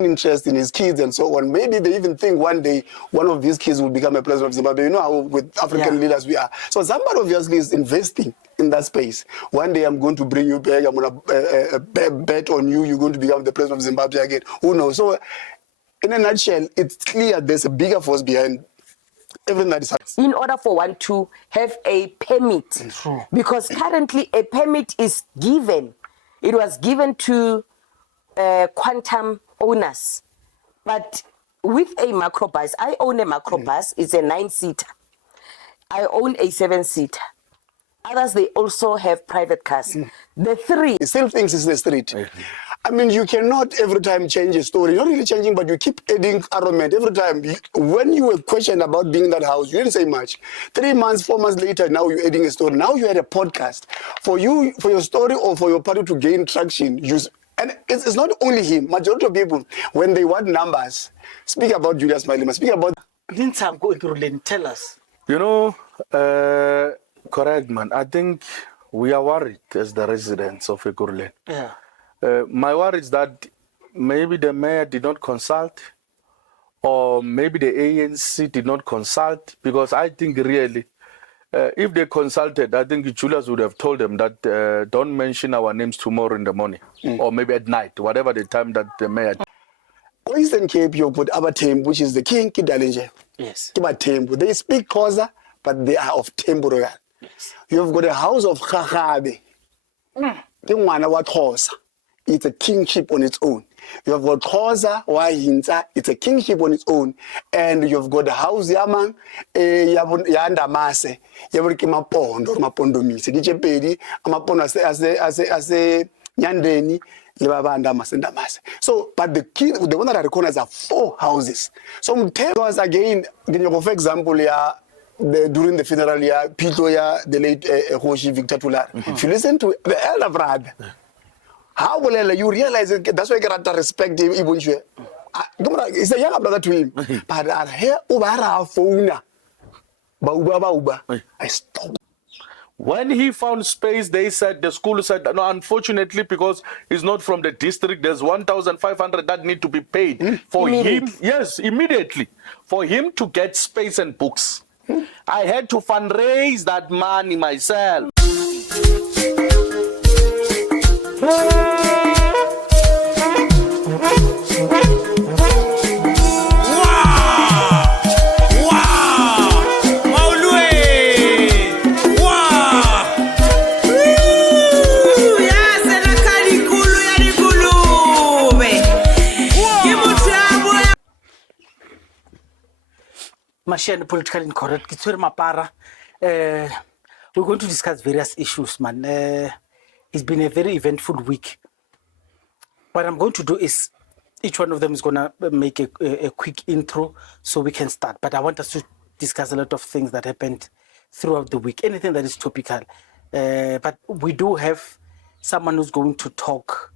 interest in his kids and so on. Maybe they even think one day one of these kids will become a president of Zimbabwe. You know how with African leaders we are. So somebody obviously is investing in that space. One day I'm going to bring you back. I'm going to bet on you. You're going to become the president of Zimbabwe again. Who knows? So in a nutshell, it's clear there's a bigger force behind everything that is happening. In order for one to have a permit, because currently a permit is given. It was given to quantum owners, but with a macrobus, I own a macrobus. It's a 9-seater. I own a 7-seater. Others, they also have private cars. The three. He still thinks it's the street. I mean, you cannot every time change a story. You're not really changing, but you keep adding argument every time. When you were questioned about being in that house, you didn't say much. 3 months, 4 months later, now you're adding a story. Now you had a podcast. For you, for your story or for your party to gain traction, and it's not only him. Majority of people, when they want numbers, speak about Julius Malema, speak about... Ekurhuleni, tell us. You know, correct, man. I think we are worried as the residents of Ekurhuleni. Yeah. My worry is that maybe the mayor did not consult, or maybe the ANC did not consult, because I think really, if they consulted, I think Julius would have told them that don't mention our names tomorrow in the morning, or maybe at night, whatever the time that the mayor... Eastern Cape, you put Abathembu, which is the king, Kidalenje. Yes. Abathembu. They speak Xhosa, but they are of Thembu Royal. Yes. You've got a house of Khakhabe. It's a kingship on its own. You have got Xhosa, Wahinza, it's a kingship on its own. And you've got the house Yamang, Yandamase, Yabrikimapondo, Mapondomise, Dichepedi, Amapono as Nyandeni, so, but the one that I recognize are 4 houses. So, because again, for example, during the funeral, the late Hoshi Victor Tular. If you listen to the elder brother, how will you realize it? That's why you got to respect him. It's a younger brother to him. But here, I stopped. When he found space, they said, the school said, no, unfortunately, because he's not from the district, there's 1,500 that need to be paid for him. Yes, immediately. For him to get space and books. I had to fundraise that money myself. Mashia, politically incorrect. We're going to discuss various issues, man. It's been a very eventful week. What I'm going to do is, each one of them is going to make a quick intro so we can start. But I want us to discuss a lot of things that happened throughout the week, anything that is topical. But we do have someone who's going to talk,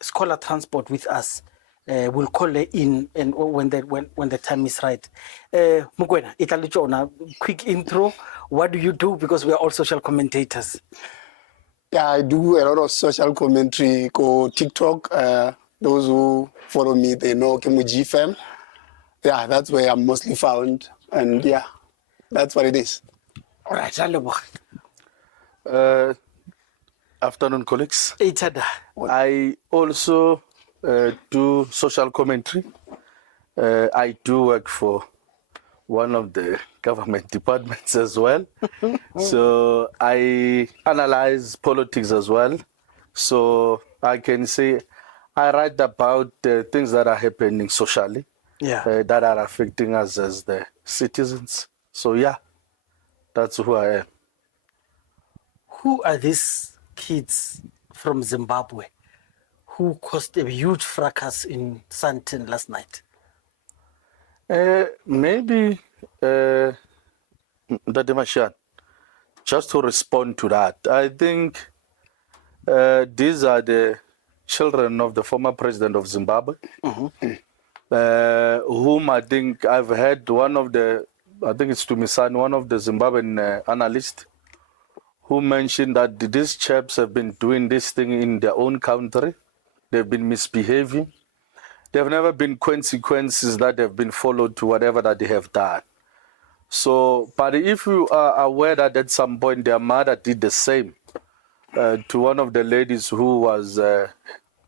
Scholar Transport with us. We'll call her in and when the time is right. Mukwena, italichona, quick intro. What do you do? Because we are all social commentators. Yeah, I do a lot of social commentary, go TikTok. Those who follow me, they know Kemuji Fam. Yeah, that's where I'm mostly found. And yeah, that's what it is. All right, Afternoon, colleagues. I also do social commentary. I do work for one of the government departments as well. So I analyze politics as well. So I can say I write about the things that are happening socially, that are affecting us as the citizens. So yeah, that's who I am. Who are these kids from Zimbabwe who caused a huge fracas in Sandton last night? Maybe, Mashan, just to respond to that, I think these are the children of the former president of Zimbabwe, whom I think I've had one of the, I think it's Tumisan, one of the Zimbabwean analysts, who mentioned that these chaps have been doing this thing in their own country they've been misbehaving. There have never been consequences that have been followed to whatever that they have done. So, but if you are aware that at some point their mother did the same to one of the ladies who was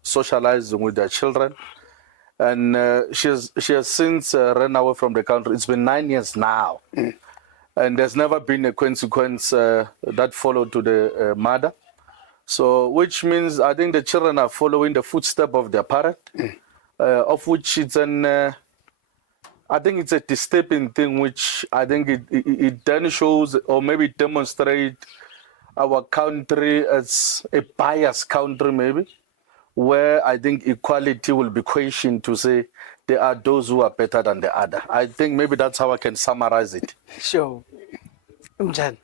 socializing with their children, and she has since run away from the country. It's been 9 years now, and there's never been a consequence that followed to the mother. So, which means I think the children are following the footsteps of their parent, of which it's I think it's a disturbing thing, which I think it then shows or maybe demonstrates our country as a biased country, maybe, where I think equality will be questioned to say there are those who are better than the other. I think maybe that's how I can summarize it. Sure. Mjan.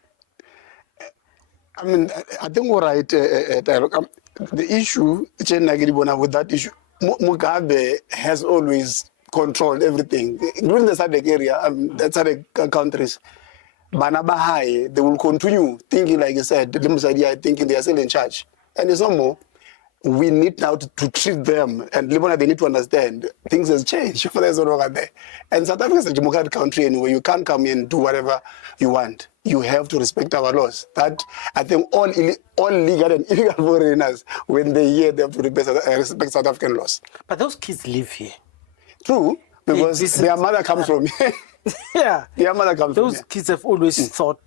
I mean, I think we're right. The issue, with that issue, Mugabe has always controlled everything, including the SADC area, the SADC countries. Banabahai, they will continue thinking, like I said, thinking they are still in charge. And it's no more. We need now to treat them, and Lebanon, they need to understand things has changed for there. And South Africa is a democratic country anyway. You can't come in and do whatever you want. You have to respect our laws. That I think all legal and illegal foreigners, when they hear, they have to respect South African laws. But those kids live here. True, because their mother comes from here. Yeah, their mother comes from here. Those kids have always thought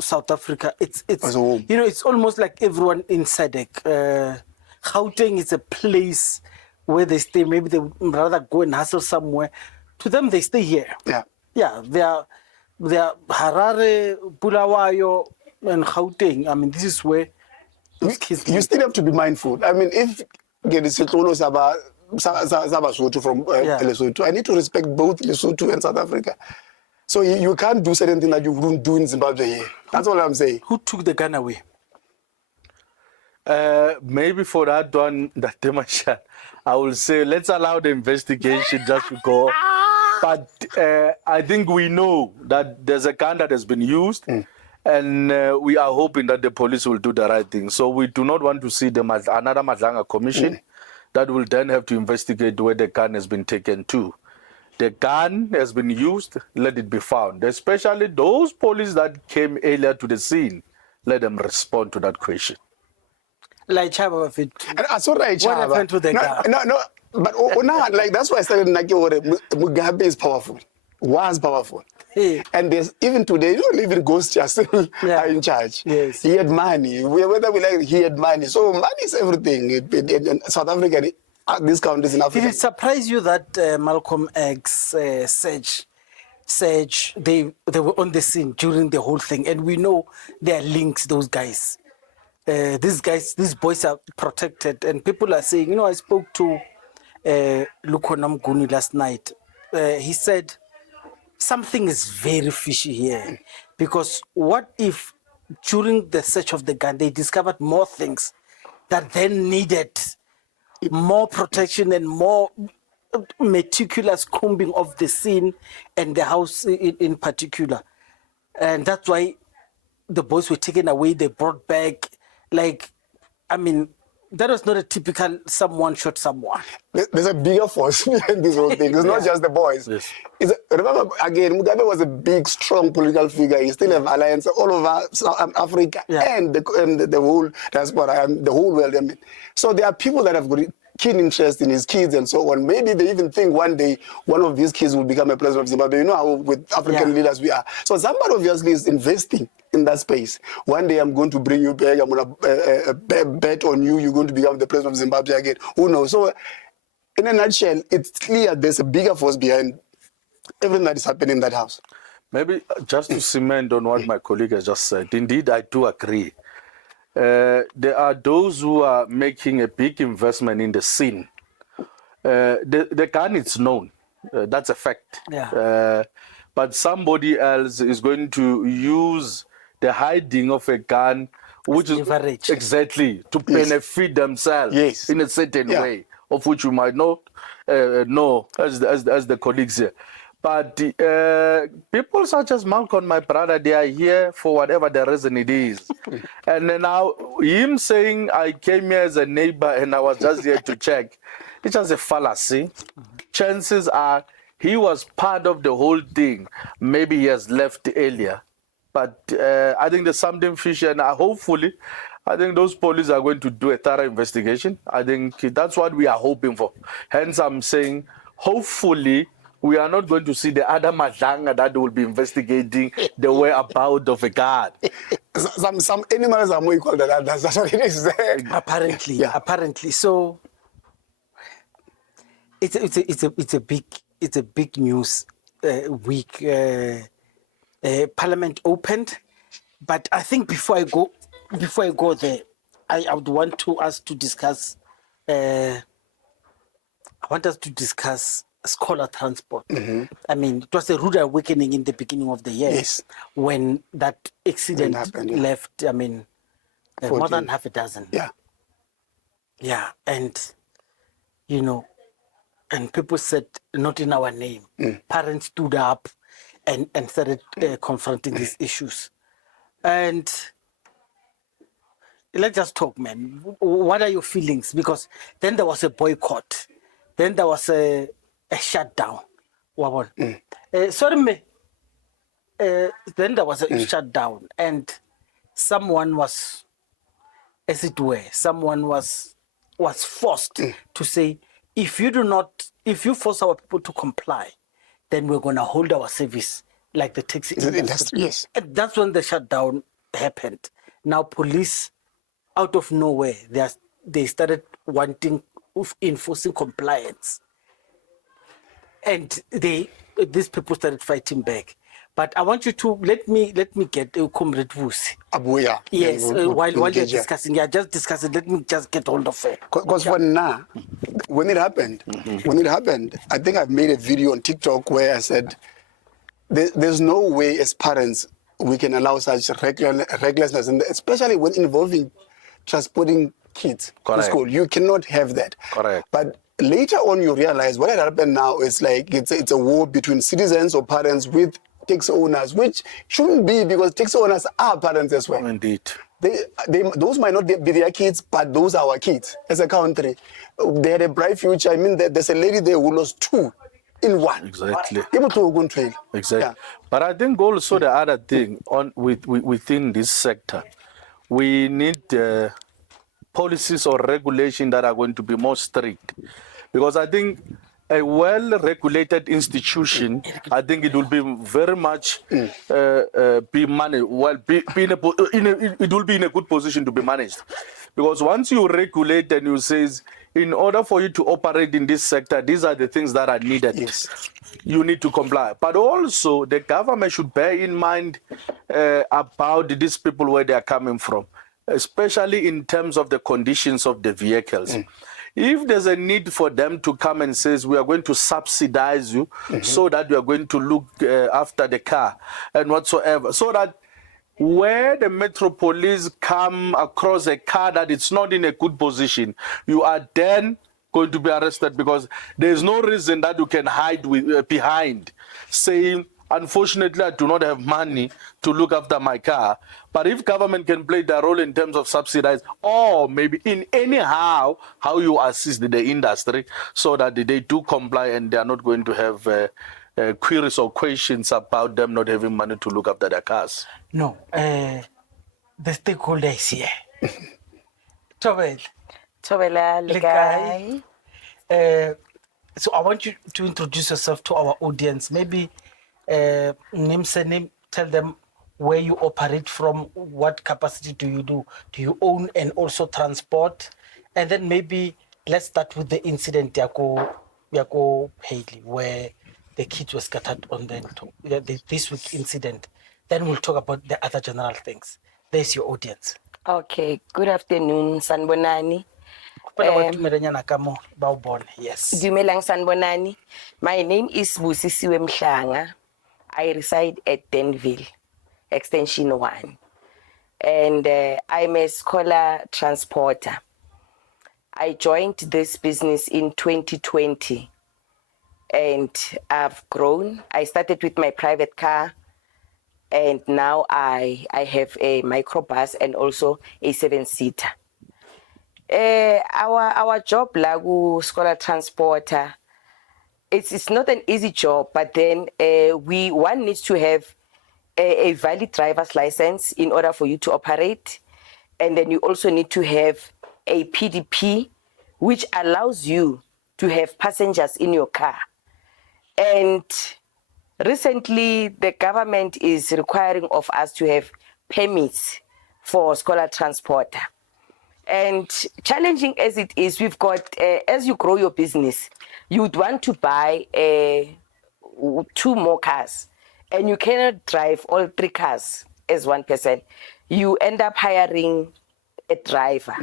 South Africa. It's you know, it's almost like everyone in SADC. Gauteng is a place where they stay. Maybe they would rather go and hustle somewhere. To them, they stay here. Yeah. Yeah, they are Harare, Bulawayo, and Gauteng. I mean, this is where those kids. You still have to be mindful. I mean, if Gedisitolo Sabasutu from Lesotho, I need to respect both Lesotho and South Africa. So you can't do certain things that you wouldn't do in Zimbabwe here. That's all I'm saying. Who took the gun away? Maybe for that one, that Demashan, I will say let's allow the investigation just to go. But I think we know that there's a gun that has been used, and we are hoping that the police will do the right thing. So we do not want to see another Madlanga commission that will then have to investigate where the gun has been taken to. The gun has been used, let it be found. Especially those police that came earlier to the scene, let them respond to that question. Like Chaba, what happened to the guy? No, but now, like that's why I started Mugabe is powerful, was powerful. Hey. And there's even today, you don't even ghosts are still are in charge. Yes. He had money. Whether we like it, he had money. So money is everything. In South Africa, these countries in Africa. Did it surprise you that Malcolm X, Serge, they were on the scene during the whole thing, and we know there are links, those guys. These boys are protected, and people are saying, you know, I spoke to Lukhona Mnguni last night. He said something is very fishy here, because what if during the search of the gun they discovered more things that then needed more protection and more meticulous combing of the scene and the house in particular, and that's why the boys were taken away. They brought back. Like, I mean, that was not a typical someone shot someone. There's a bigger force behind this whole thing. It's not just the boys. Yes. Remember, again, Mugabe was a big, strong political figure. He still have alliance all over South Africa and the whole diaspora and the whole world. I mean, so there are people that have got keen interest in his kids and so on. Maybe they even think one day one of these kids will become a president of Zimbabwe. You know how with African leaders we are. So somebody obviously is investing in that space. One day I'm going to bring you back. I'm going to bet on you. You're going to become the president of Zimbabwe again. Who knows? So in a nutshell, it's clear there's a bigger force behind everything that is happening in that house. Maybe just to cement on what my colleague has just said, indeed, I do agree. There are those who are making a big investment in the scene. The gun is known. That's a fact. Yeah. But somebody else is going to use the hiding of a gun, which is leverage. Exactly to benefit themselves in a certain way, of which we might not know as the colleagues here. But people such as Malcolm, my brother, they are here for whatever the reason it is. And then now, him saying, I came here as a neighbor and I was just here to check, it's just a fallacy. Chances are he was part of the whole thing. Maybe he has left earlier. But I think there's something fishy, and hopefully, I think those police are going to do a thorough investigation. I think that's what we are hoping for. Hence, I'm saying, hopefully, we are not going to see the other Madanga that will be investigating the whereabouts of a guard. Some animals are more equal than others. That's what it is. Apparently, Yeah. apparently. So it's a big news week. Parliament opened, but I think before I go there, I would want us to discuss. I want us to discuss scholar transport. I mean, it was a rude awakening in the beginning of the year. Yes. When that accident happened, yeah. left, I mean, more 14. than half a dozen. Yeah. Yeah, and, you know, and people said, not in our name. Parents stood up and started confronting these issues. And let's just talk, man. What are your feelings? Because then there was a boycott. Then there was a shutdown. Sorry, me. Then there was a shutdown, and someone was, as it were, someone was forced to say, if you force our people to comply, then we're going to hold our service like the taxi industry. Yes. And that's when the shutdown happened. Now police, out of nowhere, they started enforcing compliance, and these people started fighting back. But I want you to let me get Comrade Vusi. Abuya. Yes, while you're engage her. discussing, just discussing. Let me just get hold of her. Because for now, when it happened, I think I've made a video on TikTok where I said, there's no way as parents we can allow such recklessness, and especially when involving transporting kids Correct. to school. You cannot have that. Correct. But later on, you realize what had happened now is like it's a war between citizens or parents with taxi owners, which shouldn't be, because taxi owners are parents as well. Indeed. Those might not be their kids, but those are our kids as a country. They had a bright future. I mean, there's a lady there who lost 2 in 1. Exactly. Able to go trail. Exactly. Yeah. But I think also the other thing within this sector, we need policies or regulation that are going to be more strict, because I think a well-regulated institution, I think it will be very much be managed. Well, it will be in a good position to be managed, because once you regulate and you say, in order for you to operate in this sector, these are the things that are needed. Yes. You need to comply. But also, the government should bear in mind about these people, where they are coming from, especially in terms of the conditions of the vehicles. If there's a need for them to come and say, we are going to subsidize you so that you are going to look after the car and whatsoever, so that where the Metro Police come across a car that it's not in a good position, you are then going to be arrested, because there's no reason that you can hide behind saying, unfortunately, I do not have money to look after my car. But if government can play their role in terms of subsidize, or maybe in anyhow how you assist the industry so that they do comply and they are not going to have queries or questions about them not having money to look after their cars. No, the stakeholder is here. Tobel. Thobela le kae? So I want you to introduce yourself to our audience. Maybe name, tell them where you operate from, what capacity do you do? Do you own and also transport? And then maybe let's start with the incident, Yako Haley, where the kids were scattered on this week incident. Then we'll talk about the other general things. There's your audience. Okay, good afternoon, Sanbonani. Yes. Dumelang Sanbonani. My name is Busisiwe Mhlanga. I reside at Denville, Extension 1. And I'm a scholar transporter. I joined this business in 2020 and I've grown. I started with my private car, and now I have a microbus and also a 7-seater. Our job, Lagu Scholar Transporter, it's not an easy job, but then one needs to have a valid driver's license in order for you to operate. And then you also need to have a PDP, which allows you to have passengers in your car. And recently, the government is requiring of us to have permits for scholar transporter. And challenging as it is, we've got, as you grow your business, you would want to buy 2 more cars, and you cannot drive all 3 cars as one person. You end up hiring a driver.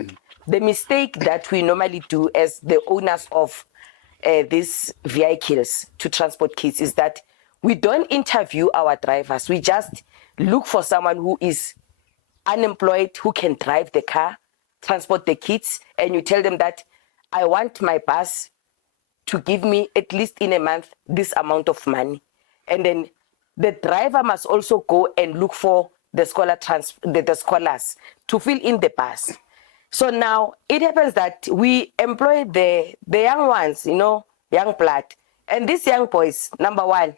The mistake that we normally do as the owners of these vehicles to transport kids is that we don't interview our drivers. We just look for someone who is unemployed, who can drive the car, transport the kids, and you tell them that I want my bus to give me at least in a month this amount of money. And then the driver must also go and look for the scholars to fill in the bus. So now it happens that we employ the young ones, young blood. And these young boys, number one,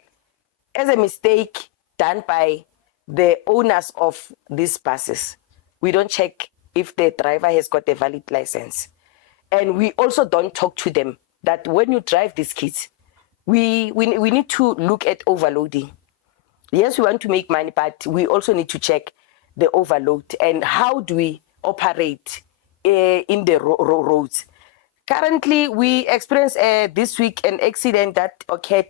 as a mistake done by the owners of these buses, we don't check if the driver has got a valid license. And we also don't talk to them that when you drive these kids, we need to look at overloading. Yes, we want to make money, but we also need to check the overload and how do we operate in the roads. Currently, we experienced this week an accident that occurred.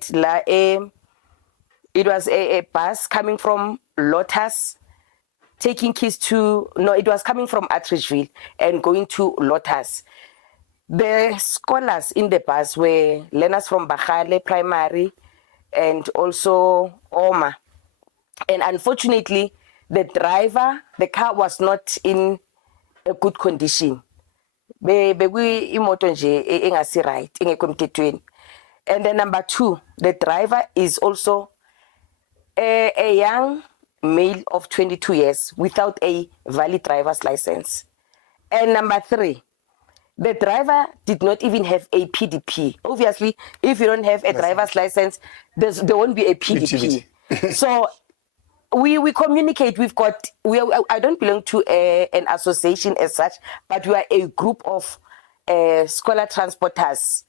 It was a bus coming from Lotus, taking kids it was coming from Atteridgeville and going to Lotus. The scholars in the bus were learners from Bahale Primary and also Oma. And unfortunately, the car was not in a good condition. And then number 2, the driver is also a young male of 22 years without a valid driver's license. And number 3, the driver did not even have a PDP. Obviously, if you don't have a driver's license, there won't be a PDP. So we communicate. I don't belong to an association as such, but we are a group of scholar transporters.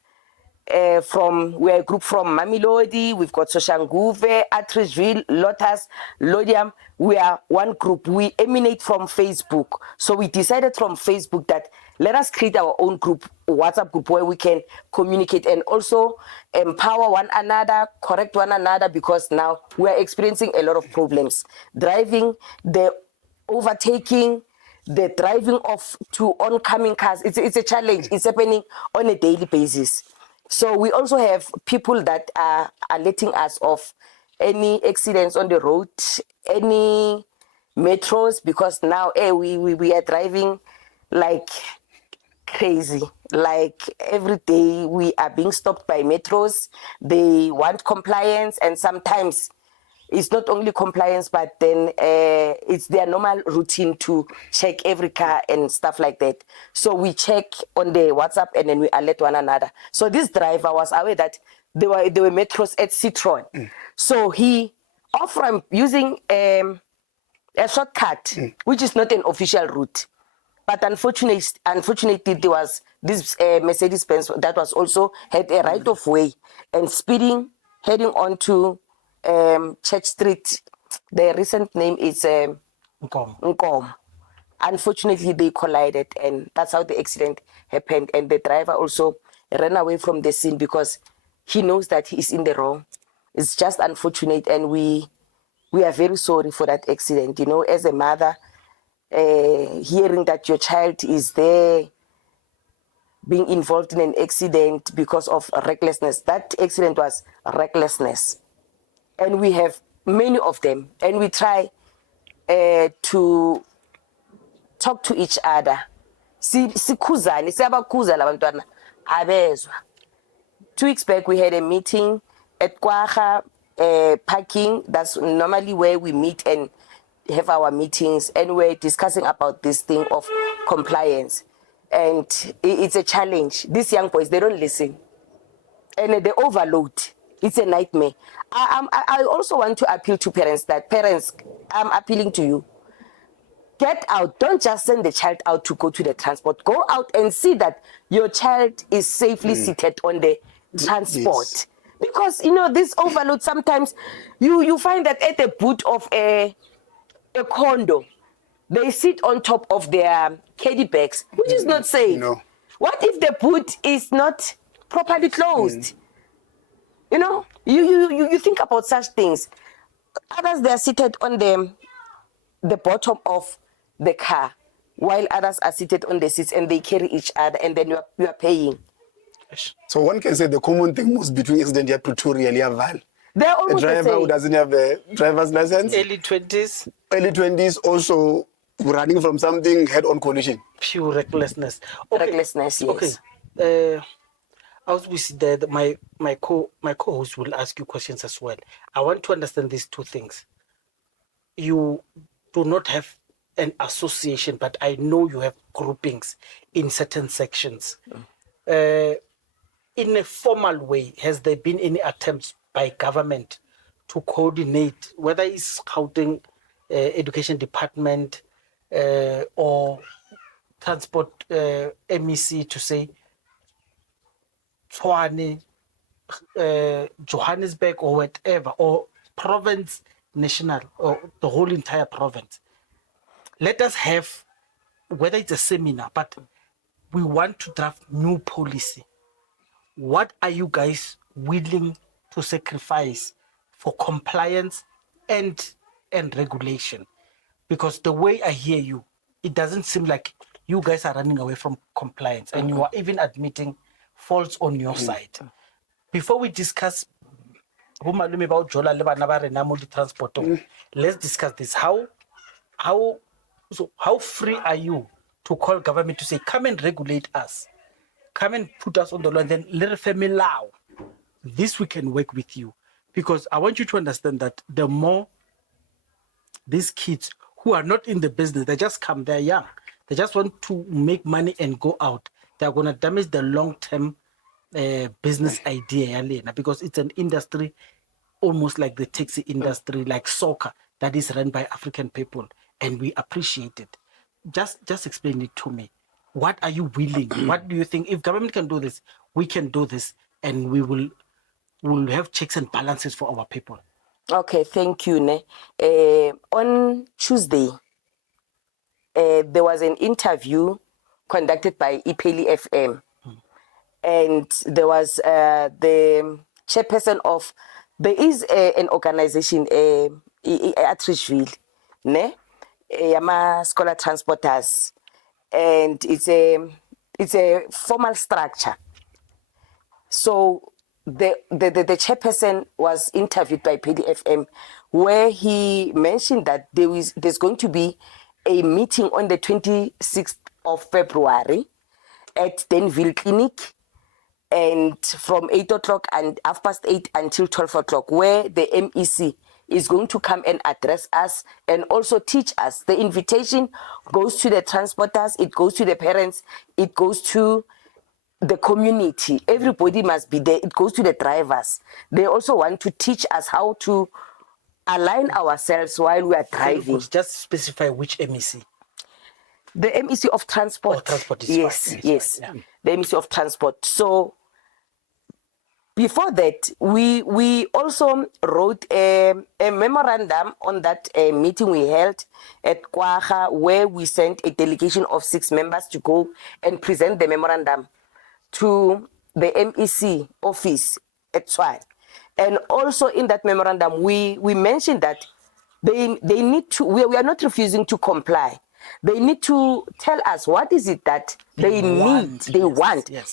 We're a group from Mamelodi, we've got Soshanguve, Atteridgeville, Lotus, Lodium. We are one group. We emanate from Facebook. So we decided from Facebook that let us create our own group, WhatsApp group, where we can communicate and also empower one another, correct one another, because now we are experiencing a lot of problems. Driving, the overtaking, the driving to oncoming cars, it's a challenge. It's happening on a daily basis. So we also have people that are letting us off any accidents on the road, any metros, because now we are driving like crazy. Like every day we are being stopped by metros. They want compliance, and sometimes it's not only compliance, but then it's their normal routine to check every car and stuff like that. So we check on the WhatsApp and then we alert one another. So this driver was aware that there were metros at Citron. So he offered using a shortcut, which is not an official route. But unfortunately, there was this Mercedes-Benz that was also had a right of way and speeding, heading on to Church Street. The recent name is Nkom. Unfortunately, they collided, and that's how the accident happened. And the driver also ran away from the scene because he knows that he's in the wrong. It's just unfortunate, and we are very sorry for that accident. As a mother, hearing that your child is there being involved in an accident because of recklessness. That accident was recklessness. And we have many of them, and we try to talk to each other. Sikhuzane, siyabakhuza labantwana abezwa. 2 weeks back, we had a meeting at Kwaga parking. That's normally where we meet and have our meetings, and we're discussing about this thing of compliance. And it's a challenge. These young boys, they don't listen. And they overload. It's a nightmare. I also want to appeal to parents that, parents, I'm appealing to you. Get out. Don't just send the child out to go to the transport. Go out and see that your child is safely seated on the transport. Yes. Because, this overload, sometimes you find that at the boot of a condo, they sit on top of their caddy bags, which is not safe. No. What if the boot is not properly closed? You think about such things. Others, they're seated on the bottom of the car, while others are seated on the seats, and they carry each other, and then you are paying. So one can say the common thing most between accident here Pretoria and Val. They're A almost the driver who same. doesn't have a driver's license, Early 20s, early 20s, also running from something, head-on collision. pure recklessness. Recklessness, yes. Okay. As we see that, my co-host will ask you questions as well. I want to understand these 2 things. You do not have an association, but I know you have groupings in certain sections. In a formal way, has there been any attempts by government to coordinate, whether it's Gauteng Education Department or Transport MEC, to say Tshwane, Johannesburg, or whatever, or province national, or the whole entire province? Let us have, whether it's a seminar, but we want to draft new policy. What are you guys willing to sacrifice for compliance and regulation? Because the way I hear you, it doesn't seem like you guys are running away from compliance, and you are even admitting faults on your side. Before we discuss about Jola transport, let's discuss this. How free are you to call government to say, come and regulate us, come and put us on the law, and then let us allow this, we can work with you? Because I want you to understand that the more these kids who are not in the business, they just come, they're young, they just want to make money and go out, they're going to damage the long-term business idea, because it's an industry almost like the taxi industry, like soccer, that is run by African people, and we appreciate it. Just explain it to me. What are you willing? What do you think? If government can do this, we can do this, and we'll have checks and balances for our people. Okay, thank you, Ne. On Tuesday, there was an interview conducted by EFF, and there was the chairperson of, there is an organization, at Richville, Ne, Yama Scholar Transporters, and it's a formal structure. So the chairperson was interviewed by PDFM, where he mentioned that there's going to be a meeting on the 26th of February at Denville Clinic, and from 8 o'clock and 8:30 until 12 o'clock, where the MEC is going to come and address us and also teach us. The invitation goes to the transporters, it goes to the parents, it goes to the community. Everybody must be there. It goes to the drivers. They also want to teach us how to align ourselves while we are driving. Just specify which MEC. The MEC of transport. Oh, transport is yes, fine. Yes. Fine, yeah. The MEC of transport. So before that, we also wrote a memorandum on that meeting we held at Kwaga, where we sent a delegation of 6 members to go and present the memorandum to the MEC office at Tshwane. And also in that memorandum, we mentioned that they need to, we are not refusing to comply. They need to tell us what is it that they want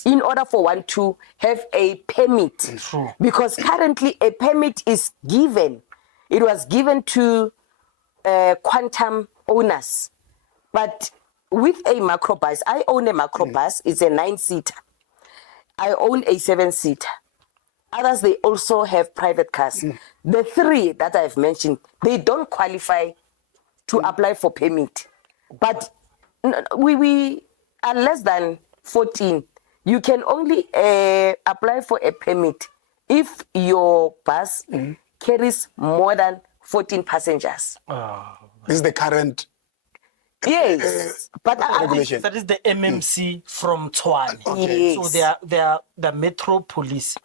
in order for one to have a permit. True. Because currently a permit is given. It was given to quantum owners. But with a macrobus, I own a macrobus, it's a 9-seater. I own a 7-seater. Others, they also have private cars. The three that I've mentioned, they don't qualify to apply for permit. But we are less than 14. You can only apply for a permit if your bus carries more than 14 passengers. This is the current Yes, but regulation. That is the MMC from Tshwane. Okay. Yes. So the Metro Police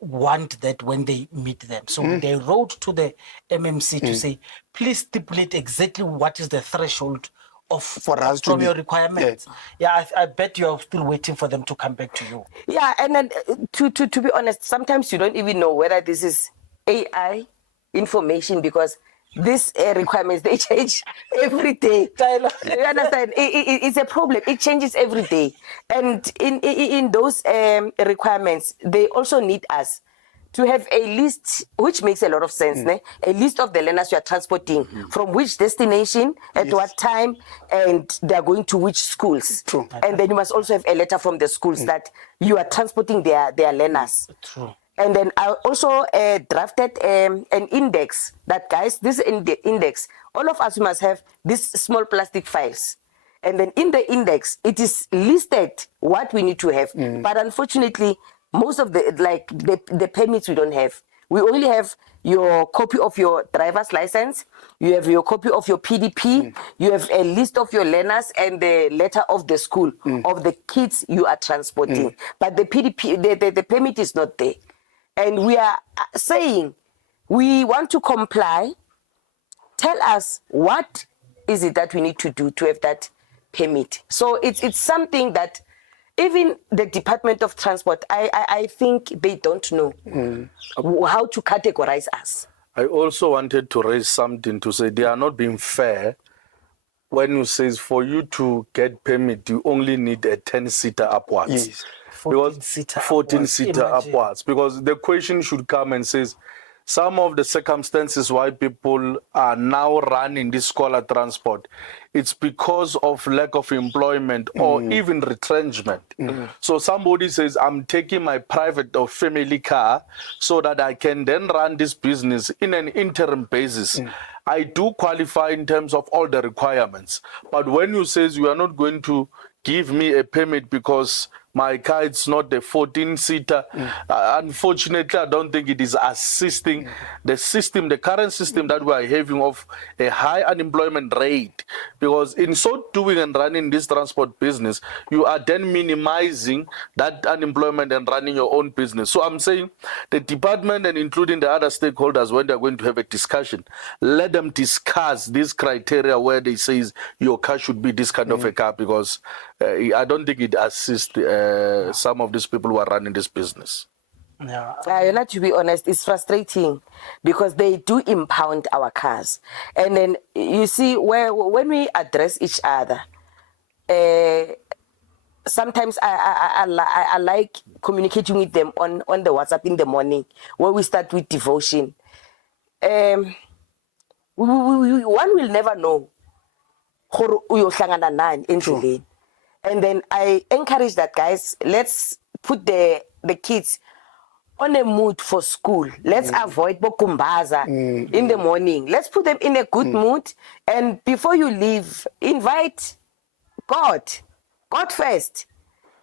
want that when they meet them. So they wrote to the MMC to say, please stipulate exactly what is the threshold For us to from be- your requirements. Yeah, I bet you're still waiting for them to come back to you. yeah, and then to be honest, sometimes you don't even know whether this is AI information because these requirements, they change every day. Tyler. You understand? It's a problem. It changes every day. And in those requirements, they also need us to have a list, which makes a lot of sense, ne? A list of the learners you are transporting, from which destination, at what time, and they are going to which schools. True. And then you must also have a letter from the schools that you are transporting their learners. True. And then I also drafted an index that, guys, this index, all of us must have these small plastic files. And then in the index, it is listed what we need to have. But unfortunately, most of the permits we don't have. We only have your copy of your driver's license, you have your copy of your PDP, you have a list of your learners and the letter of the school of the kids you are transporting. But the PDP, the permit is not there. And we are saying we want to comply. Tell us what is it that we need to do to have that permit. So it's something that even the Department of Transport, I think they don't know how to categorize us. I also wanted to raise something to say they are not being fair when you say for you to get permit, you only need a 10-seater upwards. Yes. 14-seater upwards. Because the question should come and says, some of the circumstances why people are now running this scholar transport, it's because of lack of employment or even retrenchment. So somebody says, I'm taking my private or family car so that I can then run this business in an interim basis. I do qualify in terms of all the requirements. But when you say you are not going to give me a permit because my car is not a 14-seater. Unfortunately, I don't think it is assisting the system, the current system that we are having of a high unemployment rate. Because in so doing and running this transport business, you are then minimizing that unemployment and running your own business. So I'm saying the department and including the other stakeholders, when they're going to have a discussion, let them discuss this criteria where they say your car should be this kind of a car, because I don't think it assists some of these people who are running this business. Yeah, to be honest, it's frustrating because they do impound our cars. And then you see when we address each other, sometimes I like communicating with them on the WhatsApp in the morning where we start with devotion. One will never know. And then I encourage that, guys, let's put the kids on a mood for school. Let's avoid bokumbaza in the morning. Let's put them in a good mood. And before you leave, invite God first.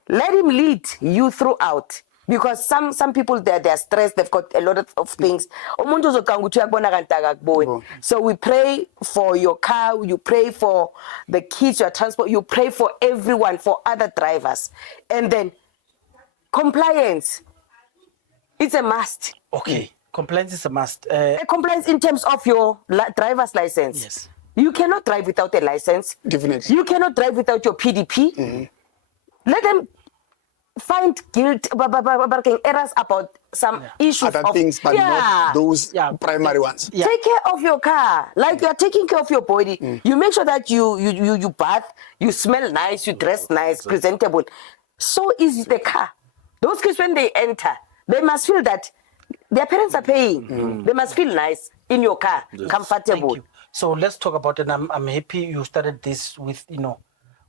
Let him lead you throughout. Because some people, they're stressed, they've got a lot of things. So we pray for your car, you pray for the kids, your transport, you pray for everyone, for other drivers. And then compliance, it's a must. Okay, compliance is a must. Compliance in terms of your driver's license. Yes. You cannot drive without a license. Definitely. You cannot drive without your PDP. Let them find guilt, errors about some issues Other of things, but not those primary ones. Yeah. Take care of your car, like you are taking care of your body. You make sure that you bath, you smell nice, you dress nice, presentable. So is the car. Those kids, when they enter, they must feel that their parents are paying. They must feel nice in your car, comfortable. Thank you. So let's talk about it. I'm happy you started this with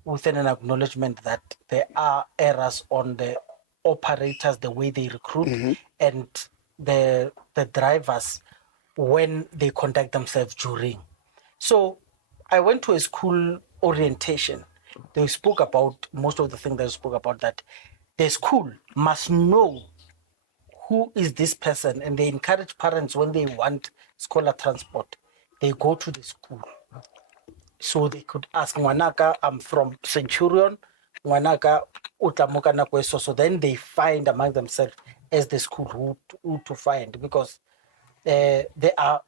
within an acknowledgement that there are errors on the operators, the way they recruit, and the drivers when they conduct themselves during. So I went to a school orientation. They spoke about most of the things they spoke about, that the school must know who is this person, and they encourage parents when they want scholar transport, they go to the school. So they could ask, Ngwanaka, I'm from Centurion, Ngwanaka, utamuka na kweso. So then they find among themselves as the school who to find, because there are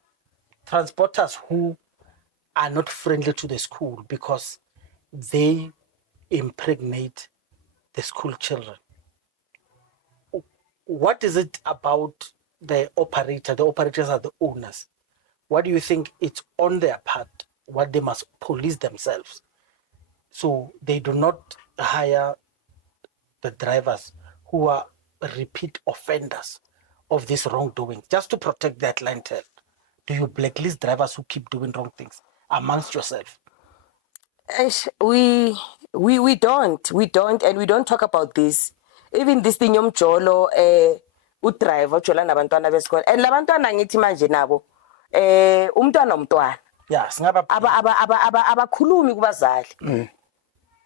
transporters who are not friendly to the school because they impregnate the school children. What is it about the operator? The operators are the owners. What do you think it's on their part? What they must police themselves, so they do not hire the drivers who are repeat offenders of this wrongdoing, just to protect their clientele? Do you blacklist drivers who keep doing wrong things amongst yourself? We don't, and we don't talk about this. Even this thing yomjolo udrive ojola nabantwana besikole, and labantwana ngithi manje nabo umntwana umntwana. Yeah, singaba abakhulumi kubazali.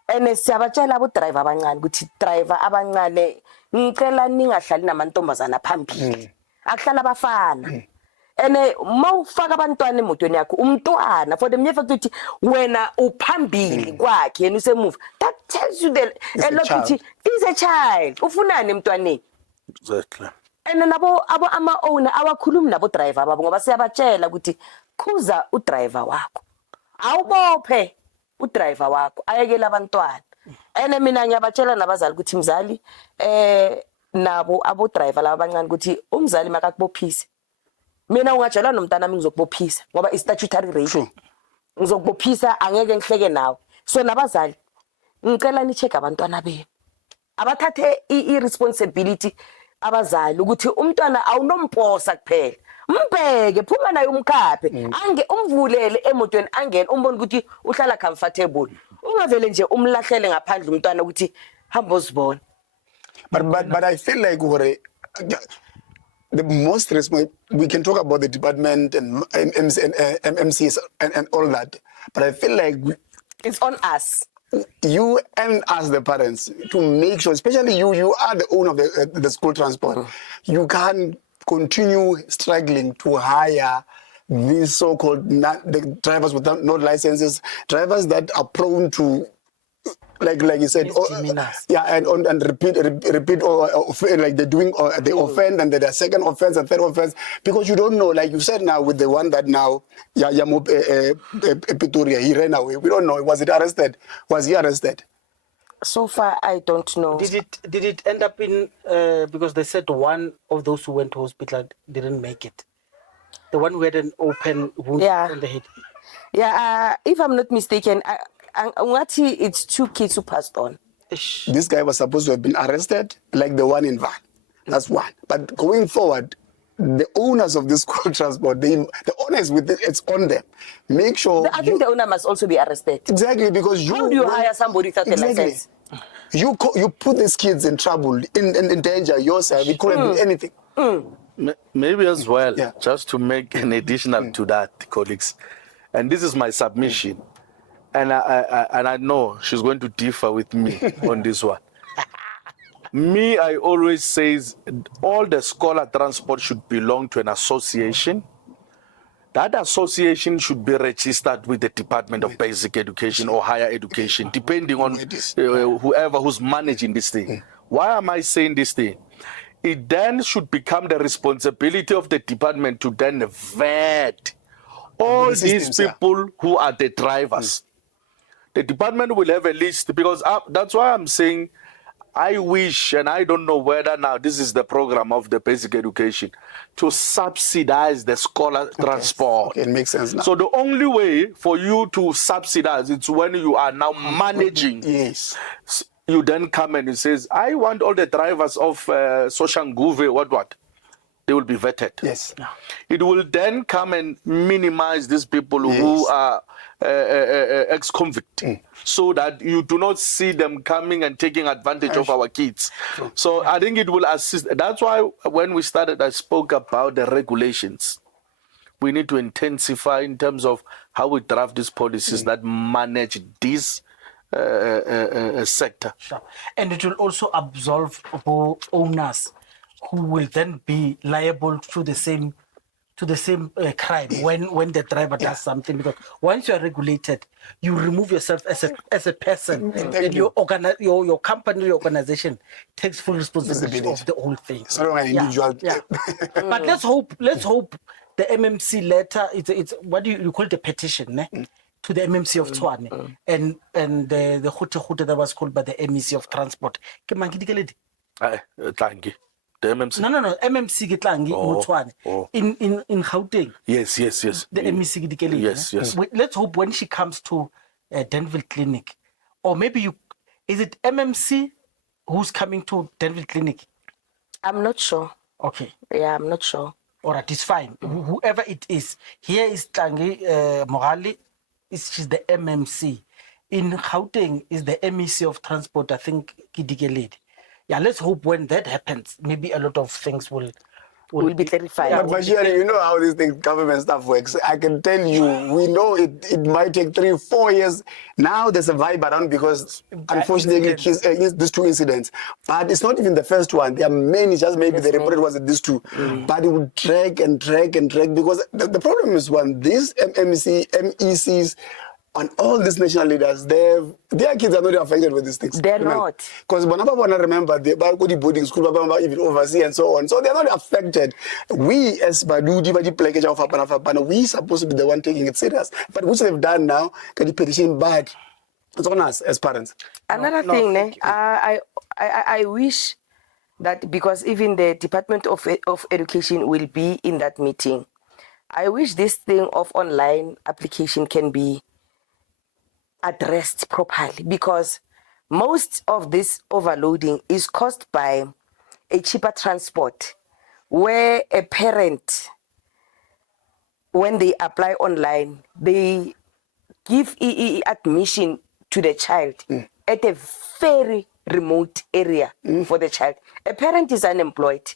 And siyabatshela abo driver abancane ukuthi driver abancane ngicela ningahlali namantombazana phambili. Akuhlala abafana. And mawufaka abantwana emotweni yakho umntwana, for the mere fact ukuthi wena uphambili kwakhe yena usemuva, that tells you that is a child. Ufunani emntwaneni? Exactly. And nabo ama owner awakhulumi nabo driver ababo, ngoba siyabatshela ukuthi khuza udriver wakho, awubophe udriver wakho, ayekela abantwana. And mina ngiyabatshela nabazali ukuthi mzali nabo abo driver laba abancane ukuthi umzali makakubophise. Mina ungatshelwa nomntana ami ngizokubophisa ngoba i statutory rape. Ngizokubophisa, angeke ngihleke nawe. So nabazali ngicela ni check abantwana benu, abathathe i responsibility abazali ukuthi umntwana awunomposa kuphela, mbheke phuma naye umkhaphe, umvulele emotweni angene umbone ukuthi uhlala comfortable, ungavele nje umlahlele ngaphandle umntwana ukuthi hamba uzibona. But I feel like the most responsible, we can talk about the department and MMCs and all that, but I feel like it's on us. You and us, the parents, to make sure, especially you are the owner of the school transport. You can't continue struggling to hire these so-called the drivers without no licenses, drivers that are prone to, like you said, and repeat like they're doing they offend, and their second offense and third offense, because you don't know, like you said now with the one that now Pretoria, he ran away. We don't know, was he arrested? So far I don't know. Did it end up in because they said one of those who went to hospital didn't make it, the one who had an open wound on the head? If I'm not mistaken, it's 2 kids who passed on. This guy was supposed to have been arrested, like the one in Van. That's one. But going forward, the owners of this school transport, the owners with it, it's on them. Make sure. I think the owner must also be arrested. Exactly, because how do you hire somebody without a license? You put these kids in trouble, in danger yourself. It could have been anything. Maybe as well, just to make an additional to that, colleagues, and this is my submission. And I know she's going to differ with me on this one. I always say all the scholar transport should belong to an association. That association should be registered with the Department of Basic Education or Higher Education, depending on whoever who's managing this thing. Why am I saying this thing? It then should become the responsibility of the department to then vet all these people who are the drivers. The department will have a list, because that's why I'm saying I wish, and I don't know whether now this is the program of the basic education, to subsidize the scholar transport. It makes sense now. So the only way for you to subsidize, it's when you are now managing. Yes. You then come and you says, I want all the drivers of Soshanguve, what? they will be vetted. Yes. It will then come and minimize these people who are ex-convict, so that you do not see them coming and taking advantage of our kids. So I think it will assist. That's why when we started, I spoke about the regulations. We need to intensify in terms of how we draft these policies that manage this sector. Sure. And it will also absolve owners who will then be liable to the same crime when the driver does something, because once you are regulated, you remove yourself as a person, and your company, your organization takes full responsibility of the whole thing. So an individual. But let's hope the MMC letter, it's what do you call it, a petition, to the MMC of Tshwane, and the Khute that was called by the MEC of Transport. Thank you. The MMC. No. MMC Gitlangi Mutwane in Gauteng. Yes. The MEC Gitlangi. Yes. Let's hope when she comes to Denville Clinic, or maybe is it MMC who's coming to Denville Clinic? I'm not sure. Okay. Yeah, I'm not sure. All right, it's fine. Whoever it is, here is Tangi Morali. She's the MMC. In Gauteng is the MEC of Transport, I think Kidikeledi. Yeah, let's hope when that happens, maybe a lot of things will be clarified. But Bashir, you know how these things, government stuff works. I can tell you, we know it might take 3-4 years. Now there's a vibe around because unfortunately these two incidents. But it's not even the first one. There are many, just maybe the reported was these two. But it would drag and drag and drag because the problem is when these MECs, and all these national leaders, their kids are not affected with these things. They're not. Because Bonapa remember the boarding school, even overseas and so on. So they're not affected. We as Badudi, we supposed to be the one taking it serious. But which they've done now, can you petition bad? It's on us as parents. Another thing, I wish that, because even the Department of Education will be in that meeting, I wish this thing of online application can be addressed properly, because most of this overloading is caused by a cheaper transport, where a parent, when they apply online, they give admission to the child at a very remote area for the child. A parent is unemployed.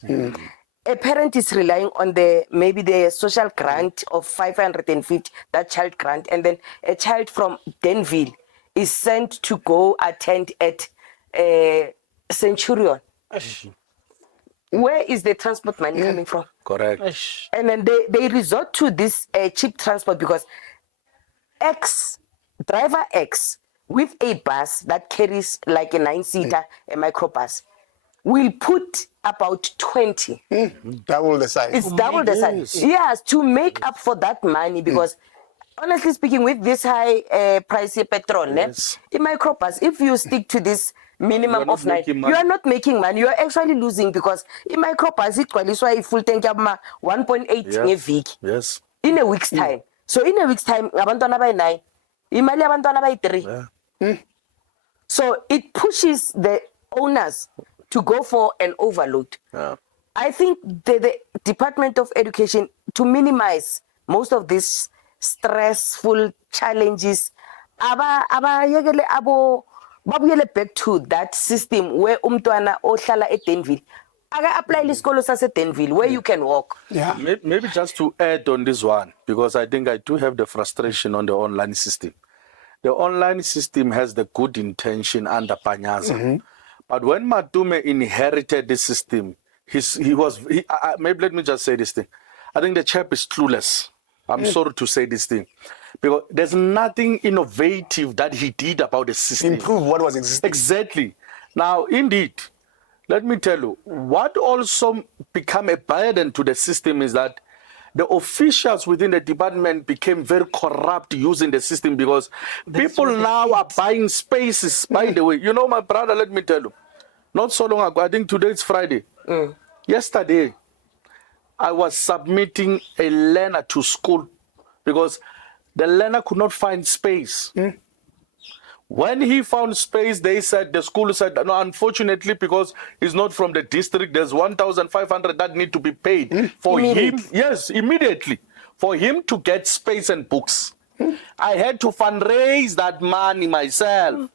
A parent is relying on maybe the social grant of 550, that child grant, and then a child from Denville is sent to go attend at Centurion. Where is the transport money coming from? Correct. And then they resort to this cheap transport because driver X with a bus that carries like a 9-seater, a microbus, will put about 20. Double the size. It's double the size. Yes, to make up for that money, because honestly speaking, with this high price of petrol, in microbus, if you stick to this minimum of 9, you are not making money. You are actually losing, because in microbus, it qualifies full tank of 1.8 a week. Yes. In a week's time. So in a week's time, abantwana by 9, imali abantwana by 3. So it pushes the owners to go for an overload. I think the Department of Education, to minimize most of these stressful challenges, babuyele back to that system where umntwana ohlala eDenville apply isikolo sase Denville where you can walk. Maybe just to add on this one, because I think I do have the frustration on the online system. The online system has the good intention under Panyaza. But when Matume inherited this system, maybe let me just say this thing. I think the chap is clueless. I'm sorry to say this thing. Because there's nothing innovative that he did about the system. Improve what was existing. Exactly. Now, indeed, let me tell you, what also became a burden to the system is that the officials within the department became very corrupt using the system, because people now are buying spaces. By the way, you know, my brother, let me tell you, not so long ago, I think today is Friday. Yesterday, I was submitting a learner to school because the learner could not find space. When he found space, the school said, no, unfortunately, because he's not from the district, there's 1,500 that need to be paid for him. Yes, immediately. For him to get space and books. I had to fundraise that money myself.